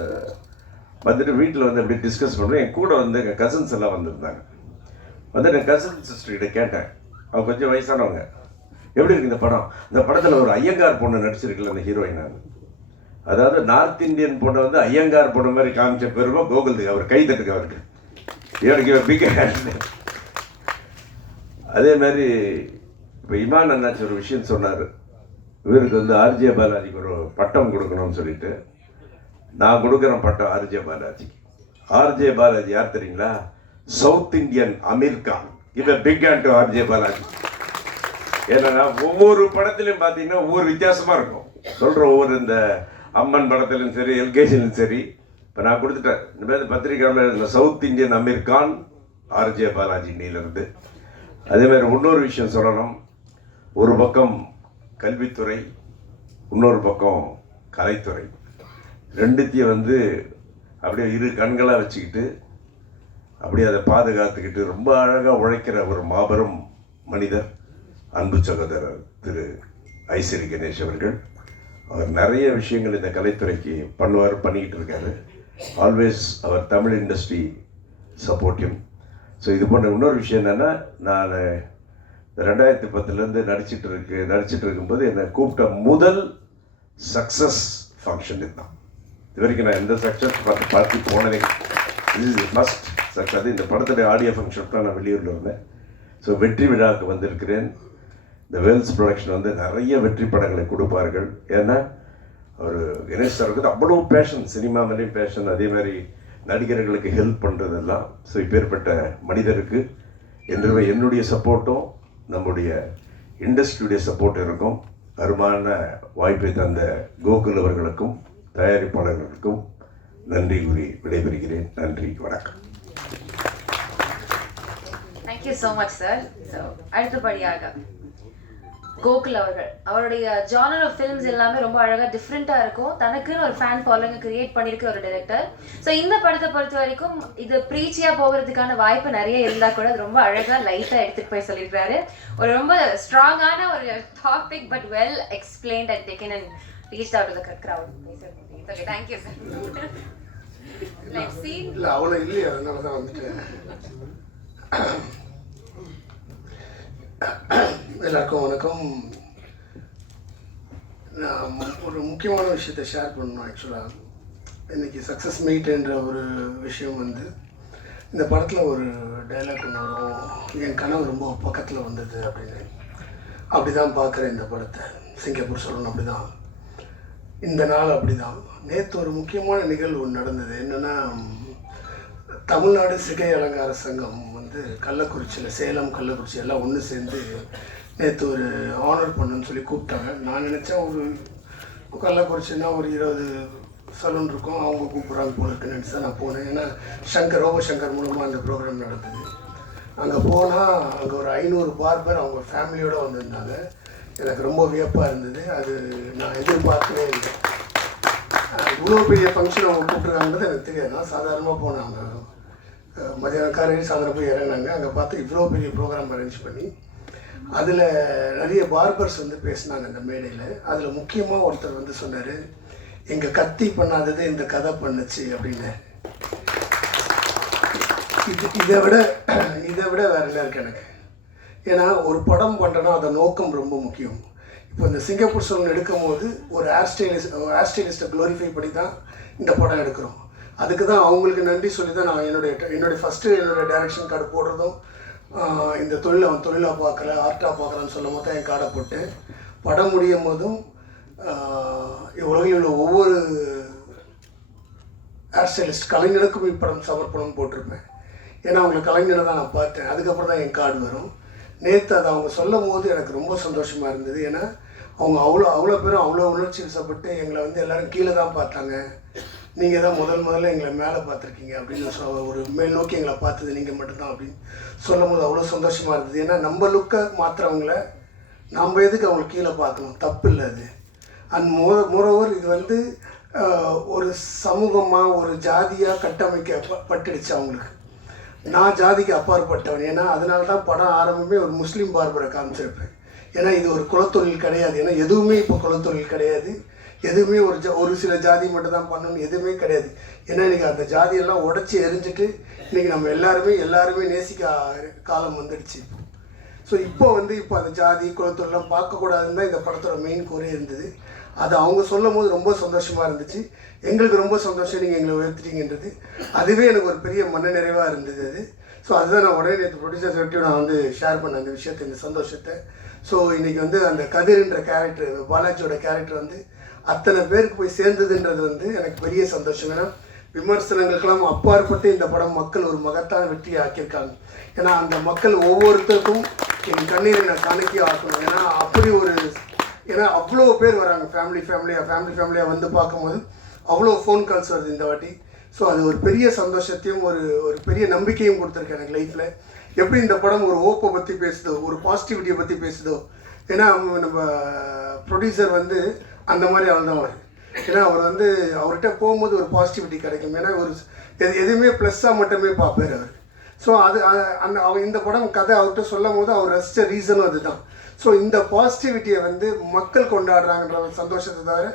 வந்துட்டு வீட்டில் வந்து அப்படியே டிஸ்கஸ் பண்ணுவேன். என் கூட வந்து எங்கள் கசின்ஸ் எல்லாம் வந்திருந்தாங்க. வந்து என் கசின் சிஸ்டர்கிட்ட கேட்டேன், அவங்க கொஞ்சம் வயசானவங்க, எப்படி இருக்குது இந்த படம்? இந்த படத்தில் ஒரு ஐயங்கார் பொண்ணு நடிச்சிருக்குல்ல அந்த ஹீரோயின். அதாவது நார்த் இந்தியன் பொண்ணை வந்து ஐயங்கார் பொண்ணு மாதிரி காமிச்ச பெருமை கோகுல்துக்கு. அவர் கை தட்டுக்கு அவருக்கு எனக்கு பிக் ஹேண்ட். அதே மாதிரி இப்போ இமான் அண்ணாச்சி ஒரு விஷயம் சொன்னார், இவருக்கு வந்து ஆர்ஜே பாலாஜிக்கு ஒரு பட்டம் கொடுக்கணும்னு சொல்லிட்டு. நான் கொடுக்குறேன் பட்டம் ஆர்ஜே பாலாஜிக்கு. ஆர்ஜே பாலாஜி யார் தெரியுங்களா? South Indian Aamir Khan. இது big hand to RJ Balaji. ஏன்னா ஒவ்வொரு படத்துலையும் பார்த்தீங்கன்னா ஒவ்வொரு வித்தியாசமாக இருக்கும். சொல்கிற ஒவ்வொரு இந்த அம்மன் படத்துலையும் சரி, எல்கேஜிலையும் சரி. இப்போ நான் கொடுத்துட்டேன் இந்த மாதிரி பத்திரிகையாளர் இந்த south Indian Aamir Khan RJ Balaji இன்னிலிருந்து. அதேமாதிரி இன்னொரு விஷயம் சொல்லணும். ஒரு பக்கம் கல்வித்துறை, இன்னொரு பக்கம் கலைத்துறை, ரெண்டுத்தையும் வந்து அப்படியே இரு கண்களாக வச்சுக்கிட்டு அப்படியே அதை பாதுகாத்துக்கிட்டு ரொம்ப அழகாக உழைக்கிற ஒரு மாபெரும் மனிதர் அன்பு சகோதரர் திரு ஐஸ்ரீ கணேஷ் அவர்கள். அவர் நிறைய விஷயங்கள் இந்த கலைத்துறைக்கு பண்ணிக்கிட்டு இருக்காரு. ஆல்வேஸ் அவர் தமிழ் இண்டஸ்ட்ரி சப்போர்ட்டிவ். ஸோ இது போன்ற இன்னொரு விஷயம் என்னென்னா, நான் 2010 நடிச்சிட்டு இருக்கும்போது என்னை கூப்பிட்ட முதல் சக்ஸஸ் ஃபங்க்ஷன் இதுதான். இது வரைக்கும் நான் எந்த சக்ஸஸ் பார்த்து போனதே. இது ஃபஸ்ட் சக்ஸஸ். அது இந்த படத்துடைய ஆடியோ ஃபங்க்ஷன் தான் நான் வெளியூரில் இருந்தேன். ஸோ வெற்றி விழாவுக்கு வந்திருக்கிறேன். இந்த வேல்ஸ் ப்ரொடக்ஷன் வந்து நிறைய வெற்றி படங்களை கொடுப்பார்கள். ஏன்னா அவர் கணேஷ் சாருக்கு அவ்வளோ பேஷன், சினிமா மேலேயும் பேஷன், அதே மாதிரி நடிகர்களுக்கு ஹெல்ப் பண்ணுறதெல்லாம். ஸோ இப்பேற்பட்ட மனிதருக்கு என்றுமே என்னுடைய சப்போர்ட்டும் நம்முடைய இண்டஸ்ட்ரியுடைய சப்போர்ட் இருக்கும். அருமான வாய்ப்பை தந்த கோகுல் அவர்களுக்கும் தயாரிப்பாளர்களுக்கும் நன்றி கூறி விடைபெறுகிறேன். நன்றி, வணக்கம். Thank you so much sir. So அடுத்தபடியாக கோகுல் அவர்கள், அவருடைய ஜானர் ஆஃப் ஃபிலிம்ஸ் எல்லாமே ரொம்ப அழகாக டிஃப்ரெண்ட்டாக இருக்கும். தனக்குன்னு ஒரு ஃபேன் ஃபாலோயிங்கை கிரியேட் பண்ணியிருக்க ஒரு டைரக்டர். ஸோ இந்த படத்தை பொறுத்த வரைக்கும் இது ப்ரீச்சியாக போகிறதுக்கான வாய்ப்பு நிறைய இருந்தால் கூட அது ரொம்ப அழகாக லைட்டாக எடுத்துகிட்டு போய் சொல்லியிருக்காரு. ஒரு ரொம்ப ஸ்ட்ராங்கான ஒரு topic, but well explained and taken and reached out to the crowd. Okay, thank you sir. Let's see. இல்லை அவ்வளோ இல்லையா, அதனால தான் வந்துட்டேன். எல்லாருக்கும் வணக்கம். நான் ஒரு முக்கியமான விஷயத்தை ஷேர் பண்ணணும். ஆக்சுவலாக இன்றைக்கி சக்ஸஸ் மீட் என்ற ஒரு விஷயம் வந்து இந்த படத்தில் ஒரு டைலாக் ஒன்று வரும், என் கனவு ரொம்ப பக்கத்தில் வந்தது அப்படின்னு. அப்படி தான் பார்க்குறேன் இந்த படத்தை. சிங்கப்பூர் சொல்லணும் அப்படி தான், இந்த நாள் அப்படி தான். நேற்று ஒரு முக்கியமான நிகழ்வு ஒன்று நடந்தது. என்னென்னா, தமிழ்நாடு சிகை அலங்கார சங்கம் வந்து கள்ளக்குறிச்சியில், சேலம் கள்ளக்குறிச்சி எல்லாம் ஒன்று சேர்ந்து நேற்று ஒரு ஆனர் பண்ணுன்னு சொல்லி கூப்பிட்டாங்க. நான் நினச்சேன் ஒரு கள்ளக்குறிச்சின்னா ஒரு 20 சலூன் இருக்கும், அவங்க கூப்பிட்றாங்க போல இருக்குன்னு நினச்சி தான் நான் போனேன். ஏன்னா ரோபோசங்கர் மூலமாக அந்த ப்ரோக்ராம் நடந்தது. அங்கே போனால் அங்கே ஒரு 500 பார்பர் அவங்க ஃபேமிலியோடு வந்திருந்தாங்க. எனக்கு ரொம்ப வியப்பாக இருந்தது. அது நான் எதிர்பார்க்கவே இல்லை. இவ்வளோ பெரிய ஃபங்க்ஷன் அவங்க கூப்பிட்ருக்காங்கிறது எனக்கு தெரியாது. நான் சாதாரணமாக போனேன். அவங்க மதியானம் காலையில் சாயந்தரம் போய் இறங்கினாங்க. அங்கே பார்த்து இவ்வளோ பெரிய ப்ரோக்ராம் அரேஞ்ச் பண்ணி அதில் நிறைய பார்பர்ஸ் வந்து பேசினாங்க அந்த மேடையில். அதில் முக்கியமாக ஒருத்தர் வந்து சொன்னார், எங்கள் கத்தி பண்ணாதது இந்த கதை பண்ணுச்சு அப்படின்னு. இதை விட வேறு என்ன இருக்குது எனக்கு? ஏன்னா ஒரு படம் பண்ணுறேன்னா அதை நோக்கம் ரொம்ப முக்கியம். இப்போ இந்த சிங்கப்பூர் சலூன் எடுக்கும் போது ஒரு ஹேர் ஸ்டைலிஸ்ட்டை க்ளோரிஃபை பண்ணி தான் இந்த படம் எடுக்கிறோம். அதுக்கு தான் அவங்களுக்கு நன்றி சொல்லி தான் நான் என்னுடைய ஃபஸ்ட்டு டைரக்ஷன் கார்டு போடுறதும் இந்த அவன் தொழிலாக பார்க்கல ஆர்ட்டாக பார்க்குறான்னு சொல்லும் போது தான் என் கார்டை போட்டு படம் முடியும் போதும் உலகில் உள்ள ஒவ்வொரு ஹேர் ஸ்டைலிஸ்ட் கலைஞனுக்கும் இப்படம் சமர்ப்பணம் போட்டிருப்பேன். ஏன்னா அவங்க கலைஞனை தான் நான் பார்த்தேன். அதுக்கப்புறம் தான் என் கார்டு வரும். நேற்று அதை அவங்க சொல்லும் போது எனக்கு ரொம்ப சந்தோஷமாக இருந்தது. ஏன்னா அவங்க அவ்வளோ பேரும் அவ்வளோ உணர்ச்சி வசப்பட்டு எங்களை வந்து எல்லோரும் கீழே தான் பார்த்தாங்க. நீங்கள் தான் முதல்ல எங்களை மேலே பார்த்துருக்கீங்க அப்படின்னு ஒரு மேல் நோக்கி எங்களை பார்த்தது நீங்கள் மட்டும்தான் அப்படின்னு சொல்லும் போது அவ்வளோ சந்தோஷமாக இருந்தது. ஏன்னா நம்ம லுக்கை மாற்றுறவங்கள நம்ம எதுக்கு அவங்களுக்கு கீழே பார்க்கணும்? தப்பு இல்லை அது. அண்ட் மோரோவர் இது வந்து ஒரு சமூகமாக ஒரு ஜாதியாக கட்டமைக்கப்பட்டுடுச்சு அவங்களுக்கு. நான் ஜாதிக்கு அப்பாற்பட்டவன். ஏன்னா அதனால தான் படம் ஆரம்பமே ஒரு முஸ்லீம் பார்பரை காமிச்சிருப்பேன். ஏன்னா இது ஒரு குலத்தொழில் கிடையாது. ஏன்னா எதுவுமே இப்போ குலத்தொழில் கிடையாது. எதுவுமே ஒரு சில ஜாதி மட்டும் தான் பண்ணணும் எதுவுமே கிடையாது. ஏன்னா இன்றைக்கி அந்த ஜாதியெல்லாம் உடச்சி எரிஞ்சிட்டு இன்றைக்கி நம்ம எல்லாருமே நேசிக்க காலம் வந்துடுச்சு. ஸோ இப்போ அந்த ஜாதி குலத்தொழிலாம் பார்க்கக்கூடாதுன்னு தான் இந்த படத்தோட மெயின் கோரே இருந்தது. அது அவங்க சொல்லும் போது ரொம்ப சந்தோஷமாக இருந்துச்சு. எங்களுக்கு ரொம்ப சந்தோஷம் நீங்கள் எங்களை உயர்த்திட்டீங்கன்றது. அதுவே எனக்கு ஒரு பெரிய மன நிறைவாக இருந்தது அது. ஸோ அதுதான் நான் உடனே நேற்று ப்ரொடியூசர் கிட்டையும் நான் வந்து ஷேர் பண்ணேன் அந்த விஷயத்தை, இந்த சந்தோஷத்தை. ஸோ இன்றைக்கி வந்து அந்த கதிர்ன்ற கேரக்டர், பாலாஜியோட கேரக்டர் வந்து அத்தனை பேருக்கு போய் சேர்ந்ததுன்றது வந்து எனக்கு பெரிய சந்தோஷம். ஏன்னா விமர்சனங்களுக்கெல்லாம் அப்பாற்பட்டு இந்த படம் மக்கள் ஒரு மகத்தான வெற்றியை ஆக்கியிருக்காங்க. ஏன்னா அந்த மக்கள் ஒவ்வொருத்தருக்கும் என் கண்ணீரை நான் காணிக்கே ஆக்கணும். ஏன்னா அப்படி ஏன்னா அவ்வளோ பேர் வராங்க, ஃபேமிலியாக வந்து பார்க்கும்போது அவ்வளோ ஃபோன் கால்ஸ் வருது இந்த வாட்டி. ஸோ அது ஒரு பெரிய சந்தோஷத்தையும் ஒரு பெரிய நம்பிக்கையும் கொடுத்துருக்கு எனக்கு லைஃப்பில். எப்படி இந்த படம் ஒரு ஓப்பை பற்றி பேசுதோ, ஒரு பாசிட்டிவிட்டியை பற்றி பேசுதோ. ஏன்னா நம்ம ப்ரொடியூசர் வந்து அந்த மாதிரி ஆள் தான் வரும். ஏன்னா அவர் வந்து அவர்கிட்ட போகும்போது ஒரு பாசிட்டிவிட்டி கிடைக்கும். ஏன்னா எதுவுமே ப்ளஸ்ஸாக மட்டுமே பார்ப்பார் அவர். ஸோ இந்த படம் கதை அவர்கிட்ட சொல்லும் போது அவர் ரசித்த ரீசனும் அதுதான். ஸோ இந்த பாசிட்டிவிட்டியை வந்து மக்கள் கொண்டாடுறாங்கன்ற ஒரு சந்தோஷத்தை தவிர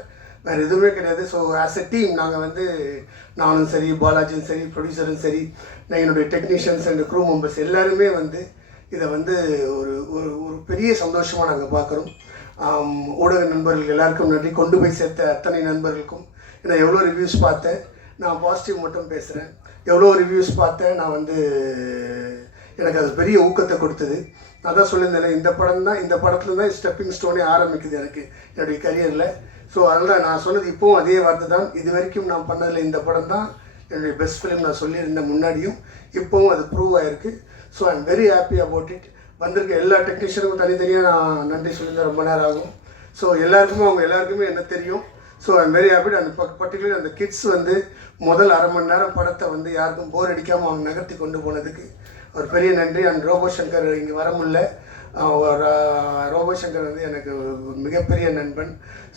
வேறு எதுவுமே கிடையாது. ஸோ ஆஸ் எ டீம் நாங்கள் வந்து நானும் சரி, பாலாஜியும் சரி, ப்ரொடியூசரும் சரி, நான் என்னுடைய டெக்னீஷியன்ஸ் அண்ட் க்ரூ மெம்பர்ஸ் எல்லாருமே வந்து இதை வந்து ஒரு பெரிய சந்தோஷமாக நாங்கள் பார்க்குறோம். ஊடக நண்பர்கள் எல்லாருக்கும் நன்றி. கொண்டு போய் சேர்த்த அத்தனை நண்பர்களுக்கும். ஏன்னா எவ்வளோ ரிவ்யூஸ் பார்த்தேன், நான் பாசிட்டிவ் மட்டும் பேசுகிறேன். எவ்வளோ ரிவ்யூஸ் பார்த்தேன், நான் வந்து எனக்கு அது பெரிய ஊக்கத்தை கொடுத்தது. நான் தான் சொல்லியிருந்தேன், இந்த படத்தில் தான் ஸ்டெப்பிங் ஸ்டோனே ஆரம்பிக்குது எனக்கு என்னுடைய கரியரில். ஸோ அதனால் நான் சொன்னது இப்போவும் அதே வார்த்தை தான். இது வரைக்கும் நான் பண்ணதில் இந்த படம் தான் என்னுடைய பெஸ்ட் ஃபிலிம் நான் சொல்லியிருந்தேன் முன்னாடியும். இப்போவும் அது ப்ரூவ் ஆகிருக்கு. So I am very happy about it. வந்திருக்க எல்லா டெக்னீஷியனுக்கும் தனித்தனியாக நான் நன்றி சொல்லியிருந்தேன். ரொம்ப நேரம் ஆகும். ஸோ அவங்க எல்லாருக்குமே என்ன தெரியும். So I am very happy. அந்த பர்டிகுலர் அந்த கிட்ஸ் வந்து முதல் அரை மணி நேரம் படத்தை வந்து யாருக்கும் போர் அடிக்காமல் அவங்க நகர்த்தி கொண்டு போனதுக்கு ஒரு பெரிய நன்றி. அண்ட் ரோபோசங்கர் இங்கே வர முடியல. ரோபோசங்கர் வந்து எனக்கு மிகப்பெரிய நண்பன்.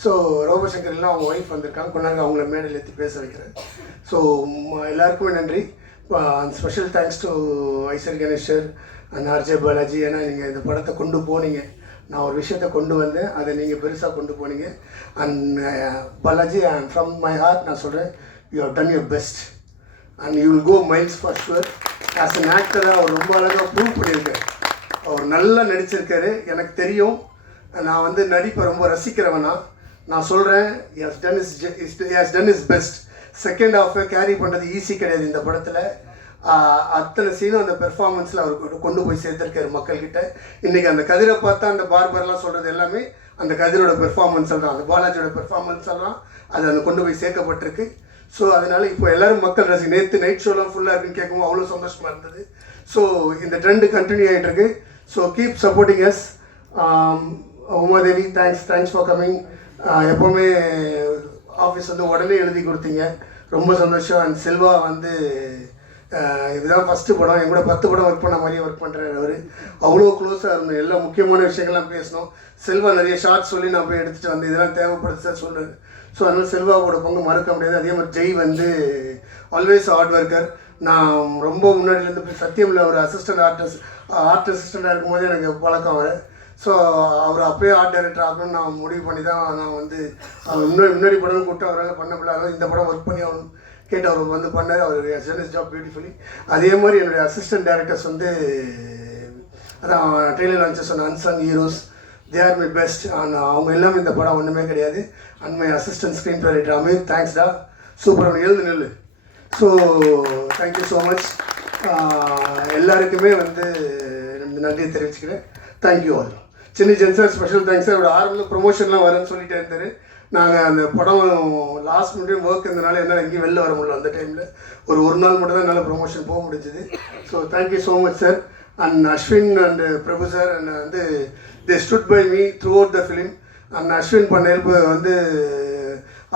ஸோ ரோபோசங்கர் எல்லாம் அவங்க ஒய்ஃப் வந்திருக்காங்க, கொண்டாங்க அவங்கள மேடையில் ஏற்றி பேச வைக்கிறேன். ஸோ எல்லாருக்குமே நன்றி. Special thanks to Isari Ganesh and RJ Balaji. ஏன்னா நீங்கள் இந்த படத்தை கொண்டு போனீங்க. நான் ஒரு விஷயத்தை கொண்டு வந்தேன், அதை நீங்கள் பெருசாக கொண்டு போனீங்க. And Balaji, from my heart நான் சொல்கிறேன், you have done your best and you will go miles for sure. As an ஆக்டராக அவர் ரொம்ப அழகாக ப்ரூவ் பண்ணியிருக்கார். அவர் நல்லா நடிச்சிருக்காரு. எனக்கு தெரியும், நான் வந்து நடிப்பை ரொம்ப ரசிக்கிறவனா. நான் சொல்கிறேன், he's done his best. Second ஹாஃபை கேரி பண்ணுறது ஈஸி கிடையாது இந்த படத்தில். அத்தனை சீனும் அந்த பெர்ஃபார்மன்ஸில் அவர் கொண்டு போய் சேர்த்துருக்காரு மக்கள்கிட்ட. இன்றைக்கி அந்த கதிரை பார்த்தா அந்த பார்பர்லாம் சொல்கிறது எல்லாமே அந்த கதிரோட பெர்ஃபார்மன்ஸில் தான், அந்த பாலாஜியோட பெர்ஃபார்மன்ஸில் தான் அது அந்த கொண்டு போய் சேர்க்கப்பட்டிருக்கு. ஸோ அதனால் இப்போ எல்லோரும் மக்கள் நேற்று நைட் ஷோலாம் ஃபுல்லாக இருக்குன்னு கேட்கும்போது அவ்வளோ சந்தோஷமாக இருந்தது. ஸோ இந்த ட்ரெண்டு கண்டினியூ ஆகிட்டு இருக்கு. So keep supporting us. Umadevi, thanks for coming. எப்போவுமே ஆஃபீஸ் வந்து உடனே எழுதி கொடுத்தீங்க, ரொம்ப சந்தோஷம். அண்ட் செல்வா வந்து இதுதான் ஃபஸ்ட்டு படம், என் கூட 10 படம் ஒர்க் பண்ண மாதிரியே ஒர்க் பண்ணுறாரு அவர். அவ்வளோ க்ளோஸாக இருந்தோம், எல்லா முக்கியமான விஷயங்கள்லாம் பேசணும். செல்வா நிறைய ஷார்ட்ஸ் சொல்லி நான் போய் எடுத்துகிட்டு வந்து இதெல்லாம் தேவைப்படுது சார் சொல்லுது. ஸோ அதனால் செல்வாவோட பங்கு மறக்க முடியாது. அதே மாதிரி ஜெய் வந்து ஆல்வேஸ் ஹார்ட் ஒர்க்கர். நான் ரொம்ப முன்னாடிலேருந்து சத்தியமில் ஒரு ஆர்ட் அசிஸ்டண்ட்டாக இருக்கும்போது எனக்கு பழக்கம் அவர். ஸோ அவர் அப்போயே ஆர்ட் டைரக்டர் ஆகணும்னு நான் முடிவு பண்ணி தான் நான் வந்து அவர் முன்னாடி படம் கூப்பிட்டு அவரால் பண்ண முடியல, இந்த படம் ஒர்க் பண்ணி அவர் கேட்டு அவர் வந்து பண்ணார். அவர் ஜெர்னஸ் ஜாப் பியூட்டிஃபுல்லி. அதே மாதிரி என்னுடைய அசிஸ்டன்ட் டைரக்டர்ஸ் வந்து அதான் ட்ரெயிலர் லான்ச்சஸ் சொன்ன unsung heroes, they are my best. அவங்க எல்லாமே இந்த படம் ஒன்றுமே கிடையாது. And my assistant screenplay writer Ameer, தேங்க்ஸ்டா, சூப்பர், எழுந்து நெல். So thank you so much. எல்லாருக்குமே வந்து நன்றியை தெரிவிச்சுக்கிறேன். Thank you all. சின்ன ஜென்சர் ஸ்பெஷல் தேங்க்ஸ். அவரோட ஆரம்பத்தில் ப்ரொமோஷன்லாம் வரேன்னு சொல்லிட்டே இருந்தார். நாங்கள் அந்த படம் லாஸ்ட் மினிட் ஒர்க் இருந்தனால என்னால் எங்கேயும் வெளில வர முடியல. அந்த டைமில் ஒரு நாள் மட்டும் தான் என்னால் ப்ரொமோஷன் போக முடிஞ்சுது. So thank you so much sir. And Ashwin and Prabhu sir and வந்து they stood by me throughout the film. And Ashwin பண்ண ஹெல்ப் வந்து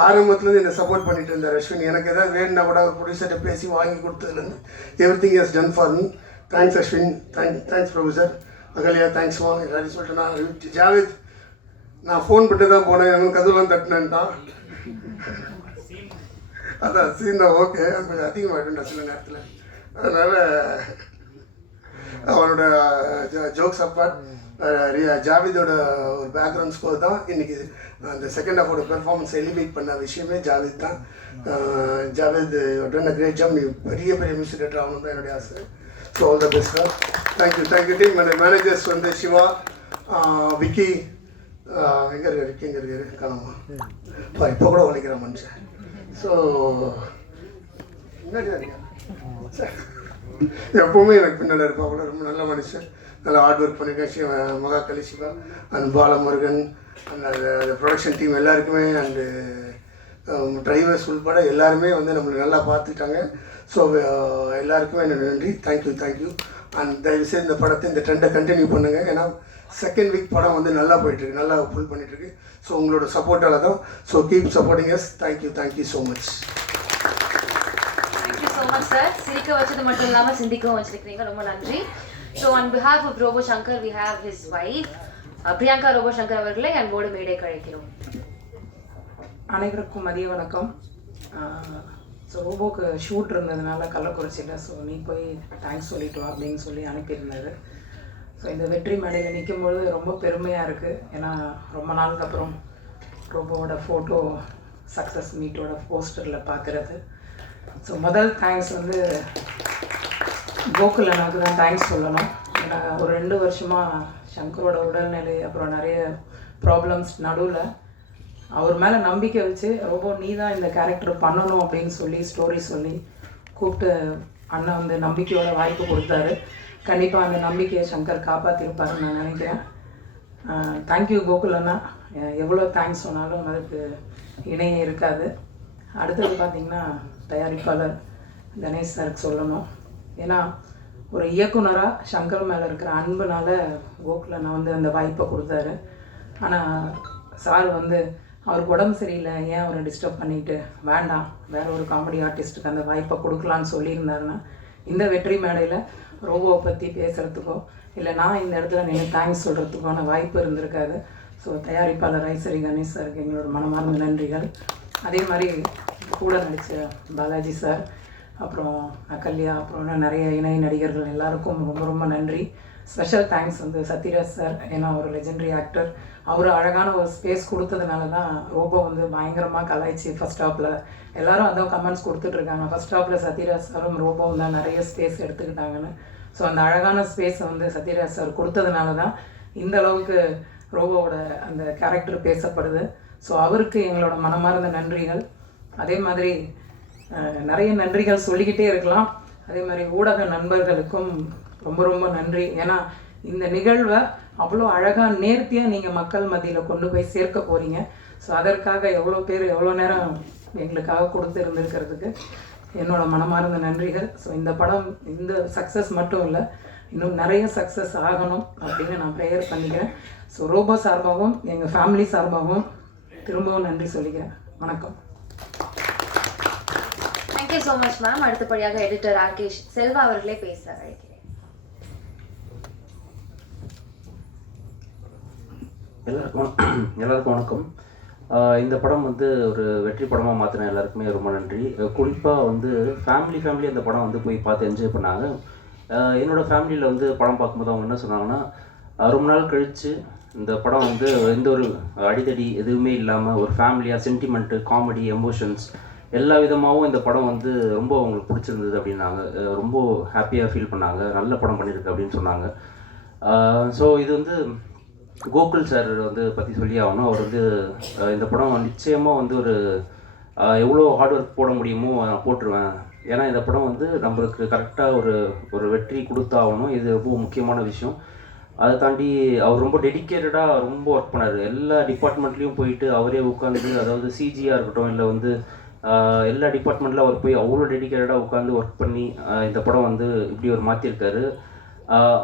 ஆரம்பத்துலேருந்து என்னை சப்போர்ட் பண்ணிட்டு இருந்தார் அஸ்வின். எனக்கு எதாவது வேணுன்னா கூட ஒரு ப்ரொடியூசர்கிட்ட பேசி வாங்கி கொடுத்ததுலேருந்து everything has done for me. Thanks Ashwin. Thanks Prabhu sir. Ahalya தேங்க்ஸ்மா. எல்லாரையும் சொல்லிட்டு நான் ஜாவேத் நான் ஃபோன் பண்ணிட்டு தான் போனேன், எனக்கு கதவுலாம் தட்டினேன்ட்டான். அதான் சீன் தான் ஓகே, அது கொஞ்சம் அதிகமாகிட்டுண்டா சில நேரத்தில். அதனால் அவனோட ஜோக்ஸ் அப்பார்ட் ஜாவேதோட ஒரு பேக்ரவுண்ட் ஸ்கோர் தான் இன்றைக்கி அந்த செகண்ட் ஹாஃபோட பெர்ஃபார்மன்ஸ் எலிவேட் பண்ண விஷயமே ஜாவேத் தான். Javed done a great job. நீ பெரிய மியூசிக் டேரக்டர் ஆகணும் தான் என்னுடைய ஆசை. So all the best sir. Thank you team. என்னோட மேனேஜர்ஸ் வந்து சிவா, விக்கி, எங்கே இருக்காரு விக்கி, எங்கே இருக்காரு காணாமா, இப்போ கூட உழைக்கிற மனுஷன். ஸோ முன்னாடி தான் இருக்கேன் சார், எப்போவுமே எனக்கு பின்னால் இருப்பாங்க. ரொம்ப நல்ல மனுஷன், நல்லா ஹார்ட் ஒர்க் பண்ணியிருக்கேன். மகாகலி சிவா அண்ட் பாலமுருகன் அண்ட் அந்த ப்ரொடக்ஷன் டீம் எல்லாருக்குமே அண்டு டிரைவர்ஸ் உள்பட எல்லாருமே வந்து நம்மளை நல்லா பார்த்துட்டாங்க. ஸோ எல்லாருக்குமே என்னோட நன்றி. தேங்க்யூ. அண்ட் தயவுசெய்து இந்த படத்தை இந்த ட்ரெண்டை கண்டினியூ பண்ணுங்கள். ஏன்னா செகண்ட் வீக் படம் வந்து நல்லா போயிட்டுருக்கு, நல்லா ஃபுல் பண்ணிகிட்ருக்கு. ஸோ உங்களோட சப்போர்ட்டால் தான். So keep supporting us. Thank you so much. Thank you so much sir. சிரிக்க வச்சது மட்டும் இல்லாமல் சிந்திக்கவும் வச்சிருக்கிறீங்க, ரொம்ப நன்றி. So on behalf of Robo Shankar we have his wife Priyanka Robo Shankar அவர்களை அன்போடு மேடை கழிக்கிறோம். அனைவருக்கும் மதிய வணக்கம். ஸோ ரோபோக்கு ஷூட் இருந்ததுனால கள்ளக்குறிச்சியில், ஸோ நீ போய் தேங்க்ஸ் சொல்லிட்டு வா அப்படின்னு சொல்லி அனுப்பியிருந்தாரு. ஸோ இந்த வெற்றி மேடையில் நிற்கும்பொழுது ரொம்ப பெருமையாக இருக்குது. ஏன்னா ரொம்ப நாளுக்கு அப்புறம் ரோபோவோட ஃபோட்டோ சக்ஸஸ் மீட்டோட போஸ்டரில் பார்க்குறது. ஸோ முதல் தேங்க்ஸ் வந்து கோகுல் அண்ணாவுக்கு தான் தேங்க்ஸ் சொல்லணும். ஏன்னா ஒரு 2 வருஷமாக சங்கரோட உடல்நிலை அப்புறம் நிறைய ப்ராப்ளம்ஸ் நடுவில் அவர் மேலே நம்பிக்கை வச்சு ரோபோ நீ தான் இந்த கேரக்டர் பண்ணணும் அப்படின்னு சொல்லி ஸ்டோரி சொல்லி கூப்பிட்டு அண்ணன் வந்து நம்பிக்கையோட வாய்ப்பு கொடுத்தாரு. கண்டிப்பாக அந்த நம்பிக்கையை சங்கர் காப்பாற்றிருப்பாருன்னு நான் நினைக்கிறேன். தேங்க்யூ கோகுல் அண்ணா. எவ்வளோ தேங்க்ஸ் சொன்னாலும் அதுக்கு இணையே இருக்காது. அடுத்தது பார்த்திங்கன்னா தயாரிப்பாளர் கணேஷ் சாருக்கு சொல்லணும். ஏன்னா ஒரு இயக்குனராக சங்கர் மேலே இருக்கிற அன்புனால கோகுல் அண்ணா வந்து அந்த வாய்ப்பை கொடுத்தாரு. ஆனால் சார் வந்து அவருக்கு உடம்பு சரியில்லை, ஏன் அவரை டிஸ்டர்ப் பண்ணிவிட்டு வேண்டாம் வேறு ஒரு காமெடி ஆர்டிஸ்ட்டுக்கு அந்த வாய்ப்பை கொடுக்கலான்னு சொல்லியிருந்தாருன்னா இந்த வெற்றி மேடையில் ரோபோவை பற்றி பேசுகிறதுக்கோ இல்லை நான் இந்த இடத்துல நின்று தேங்க்ஸ் சொல்கிறதுக்கான வாய்ப்பு இருந்திருக்காது. ஸோ தயாரிப்பாளர் ஐசரி கணேஷ் சாருக்கு எங்களோட மனமார்ந்த நன்றிகள். அதே மாதிரி கூட நடித்த பாலாஜி சார், அப்புறம் அகல்யா, அப்புறம் இன்னும் நிறைய இணை நடிகர்கள் எல்லாருக்கும் ரொம்ப ரொம்ப நன்றி. ஸ்பெஷல் தேங்க்ஸ் வந்து சத்யராஜ் சார். ஏன்னா ஒரு லெஜெண்டரி ஆக்டர், அவர் அழகான ஒரு ஸ்பேஸ் கொடுத்ததுனால தான் ரோபோ வந்து பயங்கரமாக கலாய்ச்சி ஃபஸ்ட் ஹாப்பில் எல்லோரும் அதான் கமெண்ட்ஸ் கொடுத்துட்ருக்காங்க. ஃபஸ்ட் ஹாப்பில் சத்யராஜ் சாரும் ரோபோவும் தான் நிறைய ஸ்பேஸ் எடுத்துக்கிட்டாங்கன்னு. ஸோ அந்த அழகான ஸ்பேஸை வந்து சத்யராஜ் சார் கொடுத்ததுனால தான் இந்த அளவுக்கு ரோபோவோட அந்த கேரக்டர் பேசப்படுது. ஸோ அவருக்கு எங்களோட மனமார்ந்த நன்றிகள். அதே மாதிரி நிறைய நன்றிகள் சொல்லிக்கிட்டே இருக்கலாம். அதே மாதிரி ஊடக நண்பர்களுக்கும் ரொம்ப ரொம்ப நன்றி. ஏன்னா இந்த நிகழ்வை அவ்வளோ அழகாக நேர்த்தியாக நீங்கள் மக்கள் மத்தியில் கொண்டு போய் சேர்க்க போகிறீங்க. ஸோ அதற்காக எவ்வளோ பேர் எவ்வளோ நேரம் எங்களுக்காக கொடுத்து இருந்திருக்கிறதுக்கு என்னோட மனமார்ந்த நன்றிகள். ஸோ இந்த படம் இந்த சக்ஸஸ் மட்டும் இல்லை, இன்னும் நிறைய சக்ஸஸ் ஆகணும் அப்படின்னு நான் ப்ரேயர் பண்ணிக்கிறேன். ஸோ ரோபோ சார்பாகவும் எங்கள் ஃபேமிலி சார்பாகவும் திரும்பவும் நன்றி சொல்லிக்கிறேன். வணக்கம். Thank you so much ma'am. அடுத்தபடியாக எடிட்டர் ராகேஷ் செல்வா அவர்களே பேச அழைக்கிறேன். எல்லாருக்கும் வணக்கம். இந்த படம் வந்து ஒரு வெற்றி படமாக மாற்றின எல்லாருக்குமே ரொம்ப நன்றி. குறிப்பாக வந்து ஃபேமிலி அந்த படம் வந்து போய் பார்த்து என்ஜாய் பண்ணாங்க. என்னோடய ஃபேமிலியில் வந்து படம் பார்க்கும்போது அவங்க என்ன சொன்னாங்கன்னா, ரொம்ப நாள் கழித்து இந்த படம் வந்து எந்த ஒரு அடிதடி எதுவுமே இல்லாமல் ஒரு ஃபேமிலியாக சென்டிமெண்ட்டு, காமெடி, எமோஷன்ஸ் எல்லா விதமாகவும் இந்த படம் வந்து ரொம்ப அவங்களுக்கு பிடிச்சிருந்தது அப்படின்னாங்க. ரொம்ப ஹாப்பியாக ஃபீல் பண்ணாங்க. நல்ல படம் பண்ணியிருக்கு அப்படின்னு சொன்னாங்க. ஸோ இது வந்து கோகுல் சார் வந்து பற்றி சொல்லி ஆகணும். அவர் வந்து இந்த படம் நிச்சயமாக வந்து ஒரு எவ்வளோ ஹார்ட் ஒர்க் போட முடியுமோ நான் போட்டுருவேன். ஏன்னா இந்த படம் வந்து நம்மளுக்கு கரெக்டாக ஒரு வெற்றி கொடுத்தாகணும். இது ரொம்ப முக்கியமான விஷயம். அதை தாண்டி அவர் ரொம்ப டெடிக்கேட்டடாக ரொம்ப ஒர்க் பண்ணார். எல்லா டிபார்ட்மெண்ட்லேயும் போயிட்டு அவரே உட்காந்து, அதாவது சிஜியாக இருக்கட்டும் இல்லை வந்து எல்லா டிபார்ட்மெண்ட்டில் அவர் போய் அவ்வளோ டெடிக்கேட்டடாக உட்காந்து ஒர்க் பண்ணி இந்த படம் வந்து இப்படி ஒரு மாற்றிருக்காரு.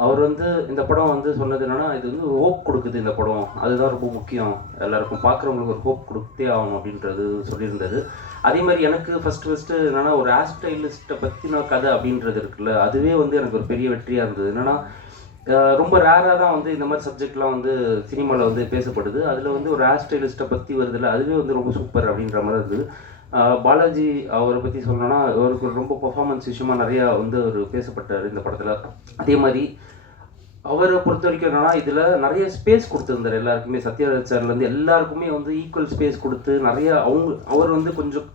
அவர் வந்து இந்த படம் வந்து சொன்னது என்னென்னா, இது வந்து ஒரு ஹோப் கொடுக்குது இந்த படம், அதுதான் ரொம்ப முக்கியம், எல்லாருக்கும் பார்க்குறவங்களுக்கு ஒரு ஹோப் கொடுத்தே ஆகணும் அப்படின்றது சொல்லியிருந்தாரு. அதே மாதிரி எனக்கு ஃபஸ்ட்டு என்னென்னா, ஒரு ஹேர் ஸ்டைலிஸ்ட்டை பற்றின கதை அப்படின்றது இருக்குல்ல, அதுவே வந்து எனக்கு ஒரு பெரிய வெற்றியாக இருந்தது. என்னென்னா ரொம்ப ரேராக தான் வந்து இந்த மாதிரி சப்ஜெக்ட்லாம் வந்து சினிமாவில் வந்து பேசப்படுது. அதில் வந்து ஒரு ஹேர் ஸ்டைலிஸ்ட்டை பற்றி வருதில்ல, அதுவே வந்து ரொம்ப சூப்பர் அப்படின்ற மாதிரி இருந்தது. பாலாஜி அவரை பற்றி சொல்லணும்னா, அவருக்கு ரொம்ப பர்ஃபார்மன்ஸ் விஷயமாக நிறையா வந்து அவர் பேசப்பட்டார் இந்த படத்தில். அதே மாதிரி அவரை பொறுத்த வரைக்கும் என்னென்னா, இதில் நிறைய ஸ்பேஸ் கொடுத்துருந்தார் எல்லாருக்குமே. சத்யராஜ் சார்லேருந்து எல்லாருக்குமே வந்து ஈக்குவல் ஸ்பேஸ் கொடுத்து நிறைய அவர் வந்து கொஞ்சம்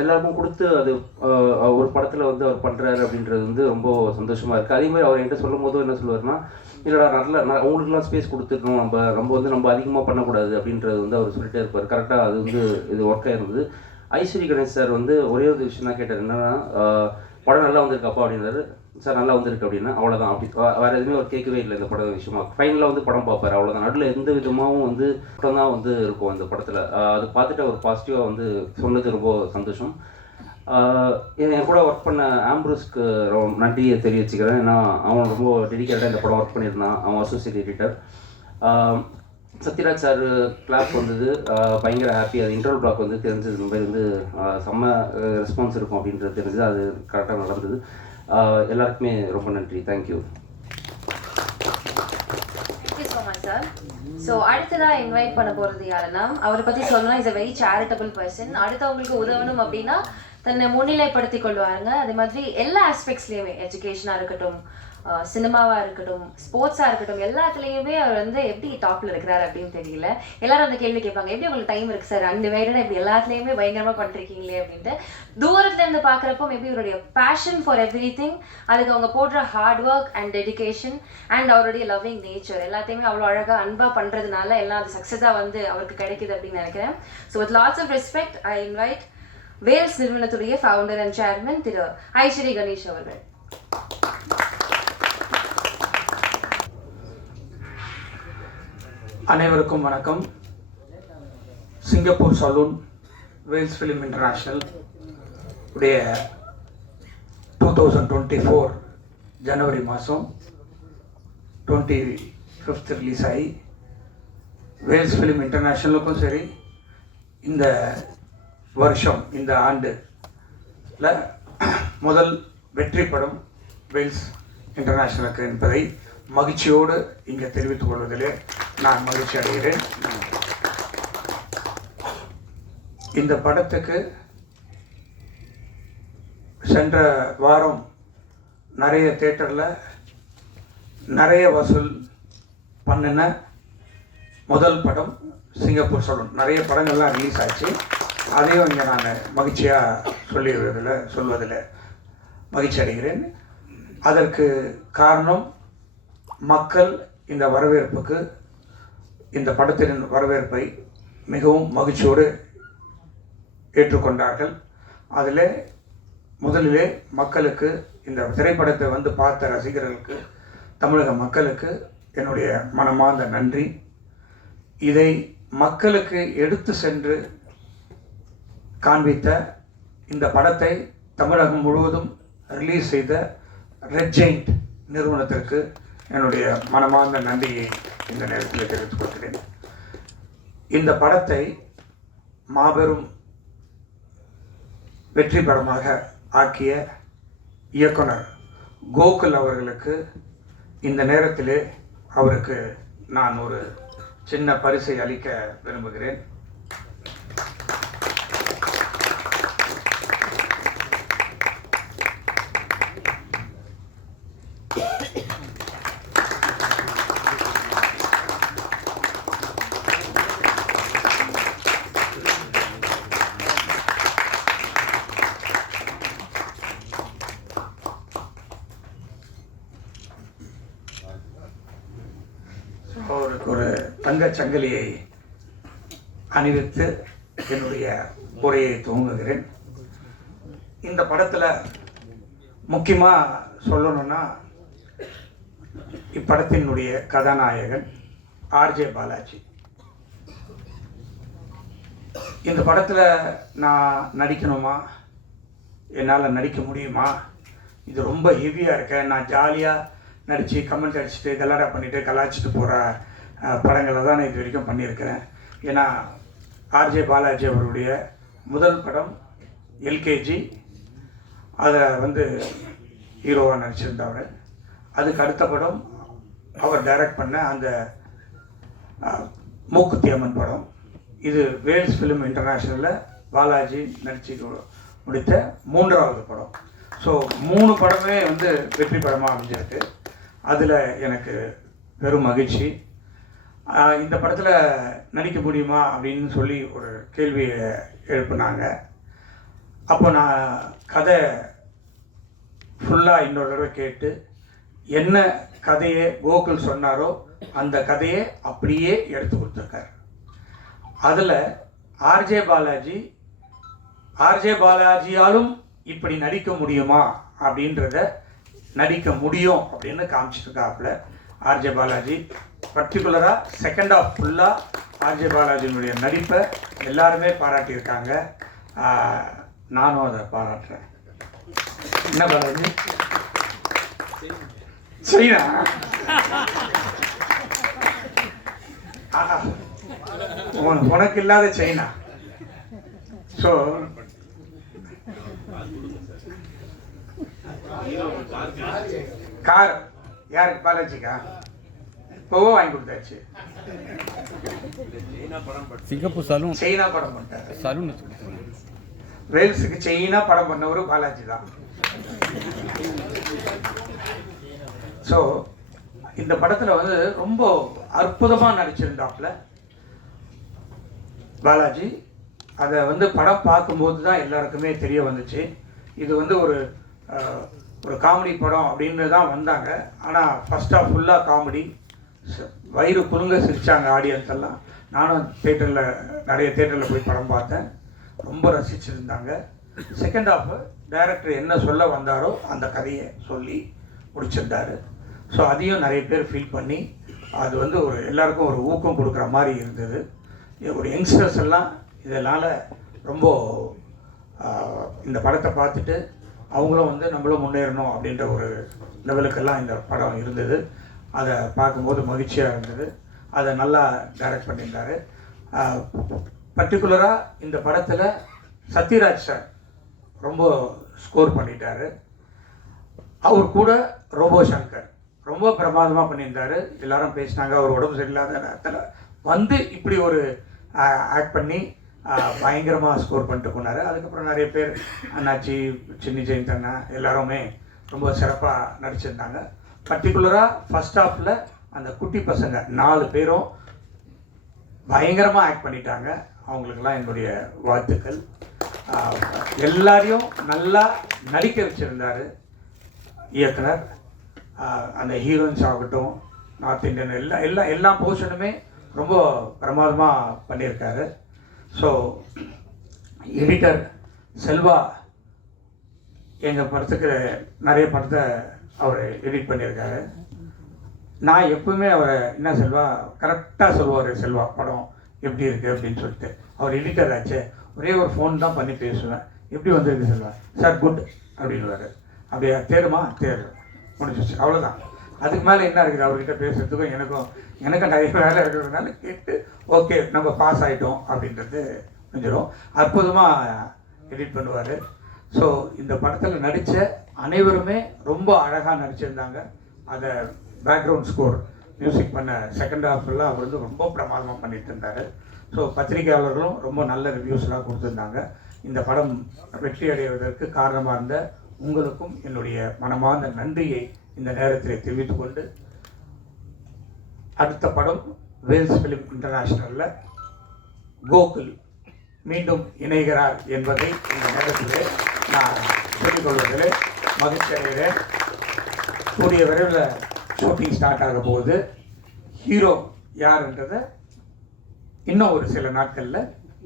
எல்லாருக்கும் கொடுத்து அது ஒரு படத்தில் வந்து அவர் பண்ணுறாரு அப்படின்றது வந்து ரொம்ப சந்தோஷமாக இருக்குது. அதே மாதிரி அவர் என்கிட்ட சொல்லும் போதும் என்ன சொல்லுவார்னா, இல்லைடா அவங்களுக்குலாம் ஸ்பேஸ் கொடுத்துருக்கணும், நம்ம அதிகமாக பண்ணக்கூடாது அப்படின்றது வந்து அவர் சொல்லிட்டே இருப்பார். கரெக்டாக அது வந்து இது ஒர்க் ஆகிருந்தது. ஐஸ்வரி கணேஷ் சார் வந்து ஒரே ஒரு விஷயம் தான் கேட்டார், என்னென்னா படம் நல்லா வந்திருக்காப்பா அப்படின்னாரு. சார் நல்லா வந்திருக்கு அப்படின்னா அவ்வளோதான். அப்படி வேறு எதுவுமே அவர் கேட்கவே இல்லை இந்த படம் விஷயமா. ஃபைனலாக வந்து படம் பார்ப்பார், அவ்வளோதான். நடுவில் எந்த விதமாகவும் வந்து படம் தான் வந்து இருக்கும் அந்த படத்தில். அது பார்த்துட்டு அவர் பாசிட்டிவாக வந்து சொன்னது ரொம்ப சந்தோஷம். என் கூட ஒர்க் பண்ண ஆம்ப்ரூஸ்க்கு நன்றியை தெரிவிச்சுக்கிறேன். ஏன்னா அவன் ரொம்ப டெடிக்கேட்டாக இந்த படம் ஒர்க் பண்ணியிருந்தான். அவன் associate editor. Sathyaraj sir clap வந்தது, பயங்கர ஹாப்பி. அது இன்டர்வல் பிளாக் வந்து தெரிஞ்சது, இந்த மாதிரி வந்து செம்ம ரெஸ்பான்ஸ் இருக்கும் அப்படின்றது தெரிஞ்சது. அது கரெக்டாக நடந்தது. எல்லாருக்குமே ரொம்ப நன்றி. Thank you. Thank you so much sir. So அடுத்ததாக இன்வைட் பண்ண போகிறது யாருன்னா, அவரை பற்றி சொல்லணும்னா is a very charitable person. அடுத்தவங்களுக்கு உதவணும் அப்படின்னா தன்னை முன்னிலைப்படுத்தி கொள்வாருங்க. அதே மாதிரி எல்லா ஆஸ்பெக்ட்ஸ்லேயுமே, எஜுகேஷனாக இருக்கட்டும், சினிமாவாக இருக்கட்டும், ஸ்போர்ட்ஸாக இருக்கட்டும், எல்லாத்துலேயுமே அவர் வந்து எப்படி டாப்பில் இருக்கிறாரு அப்படின்னு தெரியல. எல்லாரும் அந்த கேள்வி கேட்பாங்க, எப்படி உங்களுக்கு டைம் இருக்குது சார் அன்டிவைடடாக இப்படி எல்லாத்துலேயுமே பயங்கரமாக பண்ணிருக்கீங்களே அப்படின்ட்டு. தூரத்துலேருந்து பார்க்குறப்போ மேபி இவருடைய பேஷன் ஃபார் எவ்ரிதிங், அதுக்கு அவங்க போடுற hard work and dedication and அவருடைய லவ்விங் நேச்சர் எல்லாத்தையுமே அவ்வளோ அழகாக அன்பாக பண்ணுறதுனால எல்லாம் அது சக்ஸஸாக வந்து அவருக்கு கிடைக்குது அப்படின்னு நினைக்கிறேன். So with lots of respect I invite Vels நிறுவனத்துடைய founder and chairman Thiru Aishwari Ganesh அவர்கள். அனைவருக்கும் வணக்கம். Singapore saloon Vels film international உடைய 2024 ஜனவரி மாதம் 25th ரிலீஸ் ஆகி, வேல்ஸ் ஃபிலிம் இன்டர்நேஷ்னலுக்கும் சரி இந்த வருஷம் இந்த ஆண்டில் முதல் வெற்றி படம் வேல்ஸ் இன்டர்நேஷ்னலுக்கு என்பதை மகிழ்ச்சியோடு இங்கே தெரிவித்துக் கொள்வதிலே நான் மகிழ்ச்சி அடைகிறேன். இந்த படத்துக்கு சென்ற வாரம் நிறைய தேட்டரில் நிறைய வசூல் பண்ணின முதல் படம் சிங்கப்பூர் சலூன். நிறைய படங்கள்லாம் ரிலீஸ் ஆச்சு. அதையும் இங்கே நான் மகிழ்ச்சியாக சொல்வதில் மகிழ்ச்சி அடைகிறேன். அதற்கு காரணம் மக்கள் இந்த வரவேற்புக்கு, இந்த படத்தின் வரவேற்பை மிகவும் மகிழ்ச்சியோடு ஏற்றுக்கொண்டார்கள். அதில் முதலிலே மக்களுக்கு இந்த திரைப்படத்தை வந்து பார்த்த ரசிகர்களுக்கு, தமிழக மக்களுக்கு என்னுடைய மனமார்ந்த நன்றி. இதை மக்களுக்கு எடுத்து சென்று காண்பித்த இந்த படத்தை தமிழகம் முழுவதும் ரிலீஸ் செய்த ரெட் ஜெயிண்ட் நிறுவனத்திற்கு என்னுடைய மனமார்ந்த நன்றியை இந்த நேரத்தில் தெரிவித்துக் கொள்கிறேன். இந்த படத்தை மாபெரும் வெற்றி படமாக ஆக்கிய இயக்குனர் கோகுல் அவர்களுக்கு இந்த நேரத்திலே அவருக்கு நான் ஒரு சின்ன பரிசை அளிக்க விரும்புகிறேன். அவருக்கு ஒரு தங்கச் சங்கிலியை அணிவித்து என்னுடைய உரையை துவங்குகிறேன். இந்த படத்தில் முக்கியமாக சொல்லணும்னா, இப்படத்தினுடைய கதாநாயகன் ஆர்ஜே பாலாஜி. இந்த படத்தில் நான் நடிக்கணுமா, என்னால் நடிக்க முடியுமா, இது ரொம்ப ஹெவியாக இருக்கேன், நான் ஜாலியாக நடித்து கமெண்ட் அடிச்சுட்டு கலாடா பண்ணிவிட்டு கலாச்சிட்டு போகிற படங்களை தான் நான் இது வரைக்கும் பண்ணியிருக்கிறேன். ஏன்னா ஆர்ஜே பாலாஜி அவருடைய முதல் படம் எல்கேஜி, அதை வந்து ஹீரோவாக நடிச்சிருந்தவர். அதுக்கு அடுத்த படம் அவர் டைரக்ட் பண்ண அந்த மூக்குத்தி அம்மன் படம். இது வேல்ஸ் ஃபிலிம் இன்டர்நேஷ்னலில் பாலாஜி நடிச்சு முடித்த 3வது படம். ஸோ 3 படமே வந்து வெற்றி படமாக அமைஞ்சிருக்கு. அதில் எனக்கு பெரும் மகிழ்ச்சி. இந்த படத்தில் நடிக்க முடியுமா அப்படின்னு சொல்லி ஒரு கேள்வியை எழுப்புனாங்க. அப்போ நான் கதை ஃபுல்லாக இன்னொரு தடவை கேட்டு என்ன கதையை கோகுல் சொன்னாரோ அந்த கதையை அப்படியே எடுத்து கொடுத்துருக்காரு. அதில் ஆர்ஜே பாலாஜியாலும் இப்படி நடிக்க முடியுமா அப்படின்றத நடிக்க முடியும் அப்படின்னு காமிச்சிருக்காப்புல ஆர்ஜே பாலாஜி. பர்டிகுலராக செகண்ட் ஆஃப் ஃபுல்லாக ஆர்ஜே பாலாஜியினுடைய நடிப்பை எல்லாருமே பாராட்டியிருக்காங்க. நானும் அதை பாராட்டுறேன். என்ன பாலாஜி சைனா? உனக்கு இல்லாத சைனா. ஸோ கார் யாருக்கு? பாலாஜிக்கா? இப்போவோ வாங்கி கொடுத்தாச்சு. சிங்கப்பூர் சலூன் சைனா படம் பண்ணிட்டாரு. சலூன் வேல்ஸுக்கு சைனா படம் பண்ணவர் பாலாஜி தான். ஸோ இந்த படத்தில் வந்து ரொம்ப அற்புதமாக நடிச்சிருந்தாப்புல பாலாஜி. அதை வந்து படம் பார்க்கும்போது தான் எல்லாருக்குமே தெரிய வந்துச்சு. இது வந்து ஒரு காமெடி படம் அப்படின்னு தான் வந்தாங்க. ஆனால் ஃபர்ஸ்ட் ஆஃப் ஃபுல்லாக காமெடி, வயிறு குலுங்க சிரித்தாங்க ஆடியன்ஸ் எல்லாம். நானும் நிறைய தேட்டரில் போய் படம் பார்த்தேன், ரொம்ப ரசிச்சிருந்தாங்க. செகண்ட் ஆஃப் டைரக்டர் என்ன சொல்ல வந்தாரோ அந்த கதையை சொல்லி முடிச்சிருந்தார். ஸோ அதையும் நிறைய பேர் ஃபீல் பண்ணி அது வந்து ஒரு எல்லாருக்கும் ஒரு ஊக்கம் கொடுக்குற மாதிரி இருந்தது. ஒரு யங்ஸ்டர்ஸ் எல்லாம் இதனால் ரொம்ப இந்த படத்தை பார்த்துட்டு அவங்களும் வந்து நம்மளும் முன்னேறணும் அப்படின்ற ஒரு லெவலுக்கெல்லாம் இந்த படம் இருந்தது. அதை பார்க்கும்போது மகிழ்ச்சியாக இருந்தது. அதை நல்லா டைரக்ட் பண்ணியிருந்தார். பர்டிகுலராக இந்த படத்தில் சத்யராஜ் சார் ரொம்ப ஸ்கோர் பண்ணிட்டார். அவர் கூட ரோபோ சங்கர் ரொம்ப பிரமாதமாக பண்ணியிருந்தார். எல்லாரும் பேசினாங்க. அவர் உடம்பு சரியில்லாத நேரத்தில் வந்து இப்படி ஒரு ஆக்ட் பண்ணி பயங்கரமாக ஸ்கோர் பண்ணிட்டு போனார். அதுக்கப்புறம் நிறைய பேர் அண்ணாச்சி, சின்னி ஜெயந்தண்ணா எல்லாருமே ரொம்ப சிறப்பாக நடிச்சிருந்தாங்க. பர்டிகுலராக ஃபர்ஸ்ட் ஹாஃபில் அந்த குட்டி பசங்க 4 பேரும் பயங்கரமாக ஆக்ட் பண்ணிட்டாங்க. அவங்களுக்கெல்லாம் என்னுடைய வாழ்த்துக்கள். எல்லாரையும் நல்லா நடிக்க வச்சுருந்தார் இயக்குனர். அந்த ஹீரோயின்ஸ் ஆகட்டும், நார்த் இந்தியன் எல்லா போர்ஷனுமே ரொம்ப பிரமாதமாக பண்ணியிருக்காரு. ஸோ எடிட்டர் செல்வா எங்கள் படத்துக்கு நிறைய படத்தை அவர் எடிட் பண்ணியிருக்காரு. நான் எப்பவுமே அவரை என்ன செல்வா கரெக்டாக சொல்லுவார், செல்வா படம் எப்படி இருக்குது அப்படின்னு சொல்லிட்டு. அவர் எடிட்டர் ஆச்சு, ஒரே ஒரு ஃபோன் தான் பண்ணி பேசுவேன், எப்படி வந்திருக்கு செல்வா, சார் குட் அப்படின்வார். அப்படியே தேடுமா தேடு முடிஞ்சிச்சு, அவ்வளோதான். அதுக்கு மேலே என்ன இருக்குது அவர்கிட்ட பேசுகிறதுக்கும் எனக்கும் நிறைய வேலை இருக்கிறதுனால கேட்டு ஓகே நம்ம பாஸ் ஆகிட்டோம் அப்படின்றது முடிஞ்சிடும். அற்புதமாக எடிட் பண்ணுவார். ஸோ இந்த படத்தில் நடித்த அனைவருமே ரொம்ப அழகாக நடிச்சிருந்தாங்க. அதை பேக்ரவுண்ட் ஸ்கோர் மியூசிக் பண்ண செகண்ட் ஹாஃப்லாம் அவர் வந்து ரொம்ப பிரமாதமாக பண்ணிட்டு இருந்தார். ஸோ பத்திரிகையாளர்களும் ரொம்ப நல்ல ரிவ்யூஸ்லாம் கொடுத்துருந்தாங்க. இந்த படம் வெற்றி அடைவதற்கு காரணமாக இருந்த உங்களுக்கும் என்னுடைய மனமார்ந்த நன்றியை இந்த நேரத்தில் தெரிவித்துக்கொண்டு, அடுத்த படம் வேல்ஸ் ஃபிலிம் இன்டர்நேஷ்னலில் கோகுல் மீண்டும் இணைகிறார் என்பதை இந்த நேரத்தில் நான் சொல்லிக்கொள்வதில் மகிழ்ச்சி அடைகிறேன். கூடிய விரைவில் ஷூட்டிங் ஸ்டார்ட் ஆக போகுது. ஹீரோ யாருன்றதை இன்னும் ஒரு சில நாட்களில்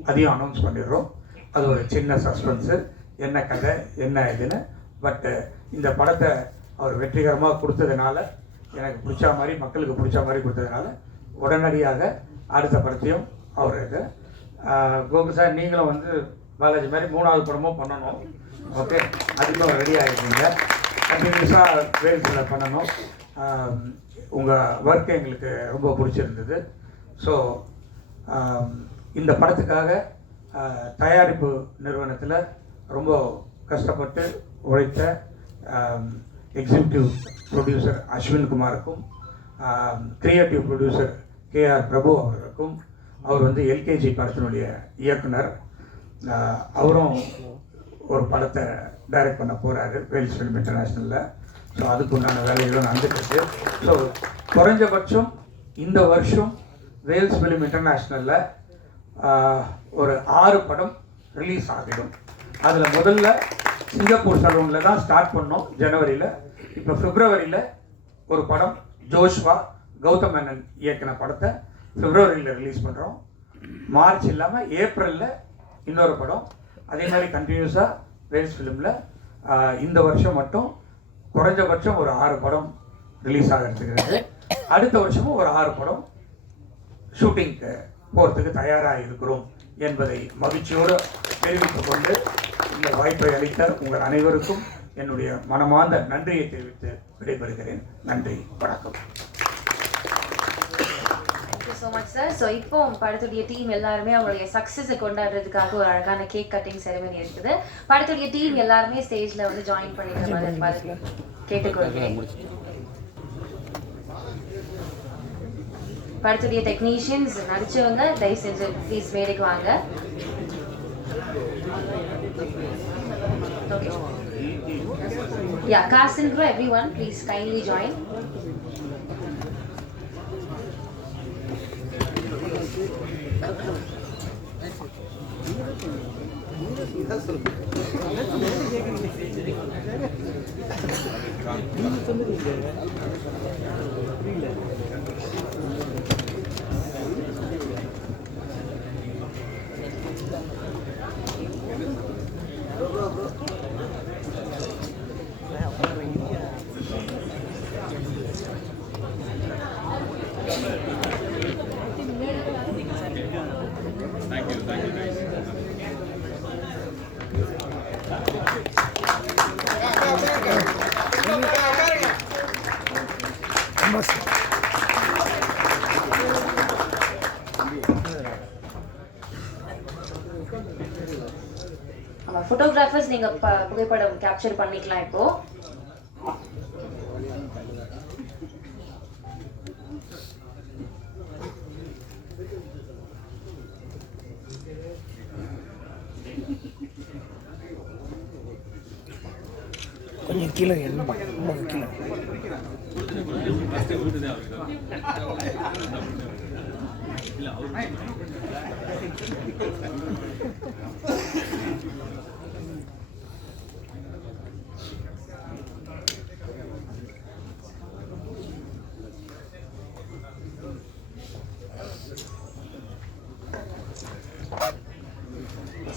அதையும் அனௌன்ஸ் பண்ணிடுறோம். அது ஒரு சின்ன சஸ்பென்ஸு, என்ன கதை என்ன இதுன்னு. பட்டு இந்த படத்தை அவர் வெற்றிகரமாக கொடுத்ததுனால, எனக்கு பிடிச்ச மாதிரி மக்களுக்கு பிடிச்ச மாதிரி கொடுத்ததுனால உடனடியாக அடுத்த படத்தையும் அவருக்கு கோகுல் சார் நீங்களும் வந்து பாலாஜி மாதிரி 3வது படமும் பண்ணணும். ஓகே, அதுக்கும் ரெடி ஆகிடுங்க. கண்டினியூஸாக வேல்ஸில் பண்ணணும். உங்கள் ஒர்க் எங்களுக்கு ரொம்ப பிடிச்சிருந்தது. ஸோ இந்த படத்துக்காக தயாரிப்பு நிறுவனத்தில் ரொம்ப கஷ்டப்பட்டு உழைத்த எக்ஸிக்யூட்டிவ் ப்ரொடியூசர் அஸ்வின் குமாருக்கும், கிரியேட்டிவ் ப்ரொடியூசர் KR பிரபு அவர்களுக்கும், அவர் வந்து எல்கேஜி படத்தினுடைய இயக்குனர், அவரும் ஒரு படத்தை டைரக்ட் பண்ண போகிறாரு வேல்ஸ் ஃபிலிம் இன்டர்நேஷ்னலில். ஸோ அதுக்குண்டான வேலைகளும் நடந்துட்டு. ஸோ குறைஞ்சபட்சம் இந்த வருஷம் வேல்ஸ் ஃபிலிம் இன்டர்நேஷ்னலில் ஒரு 6 படம் ரிலீஸ் ஆகிடும். அதில் முதல்ல சிங்கப்பூர் சலூனில் தான் ஸ்டார்ட் பண்ணோம் ஜனவரியில். இப்போ பிப்ரவரியில் ஒரு படம் ஜோஷ்வா கௌதம் மேனன் இயக்கின படத்தை பிப்ரவரியில் ரிலீஸ் பண்ணுறோம். மார்ச் இல்லாமல் ஏப்ரலில் இன்னொரு படம். அதே மாதிரி கண்டினியூஸாக வேல்ஸ் ஃபிலிமில் இந்த வருஷம் மட்டும் குறைஞ்சபட்சம் ஒரு 6 படம் ரிலீஸ் ஆகிறதுக்கு, அடுத்த வருஷமும் ஒரு 6 படம் ஷூட்டிங்க்கு போகிறதுக்கு தயாராக இருக்கிறோம் என்பதை மகிழ்ச்சியோடு தெரிவித்துக் கொண்டு, இந்த வாய்ப்பை அளித்த உங்கள் அனைவருக்கும் என்னுடைய மனமார்ந்த நன்றியை தெரிவித்து விடைபெறுகிறேன். நன்றி, வணக்கம். So much sir. ஸோ இப்போ படத்துடைய டீம் எல்லாருமே அவங்களுடைய சக்ஸஸை கொண்டாடுறதுக்காக ஒரு அழகான கேக் கட்டிங் செரிமனி இருக்குது. படத்துடைய டீம் எல்லாருமே ஸ்டேஜில் வந்து ஜாயின் பண்ணிக்கிற மாதிரி கேட்டுக்கொள்கிறேன். படத்துடைய டெக்னீஷியன்ஸ் நடிச்சவங்க தயவு செஞ்சு ப்ளீஸ் மேடைக்கு வாங்க. Okay. Yeah, cast and crew, everyone, please kindly join. Photographers நீங்க புகைப்படம் கேப்சர் பண்ணிக்கலாம். இப்போ கொஞ்சம் கீழே என்ன கீழே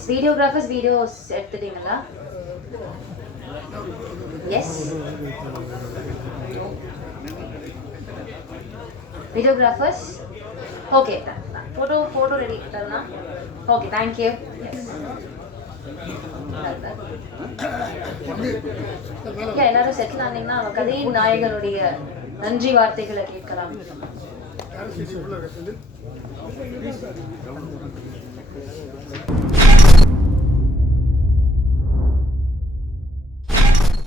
வீடியோகிராஃபர்ஸ் வீடியோஸ் எடுத்துட்டீங்களா? Yes. Videographers okay, photo ready தரலாம். Okay, thank you. எல்லாரும் செட்டில் ஆனீங்கன்னா அவன் கதையின் நாயகனுடைய நன்றி வார்த்தைகளை கேட்கலாம்.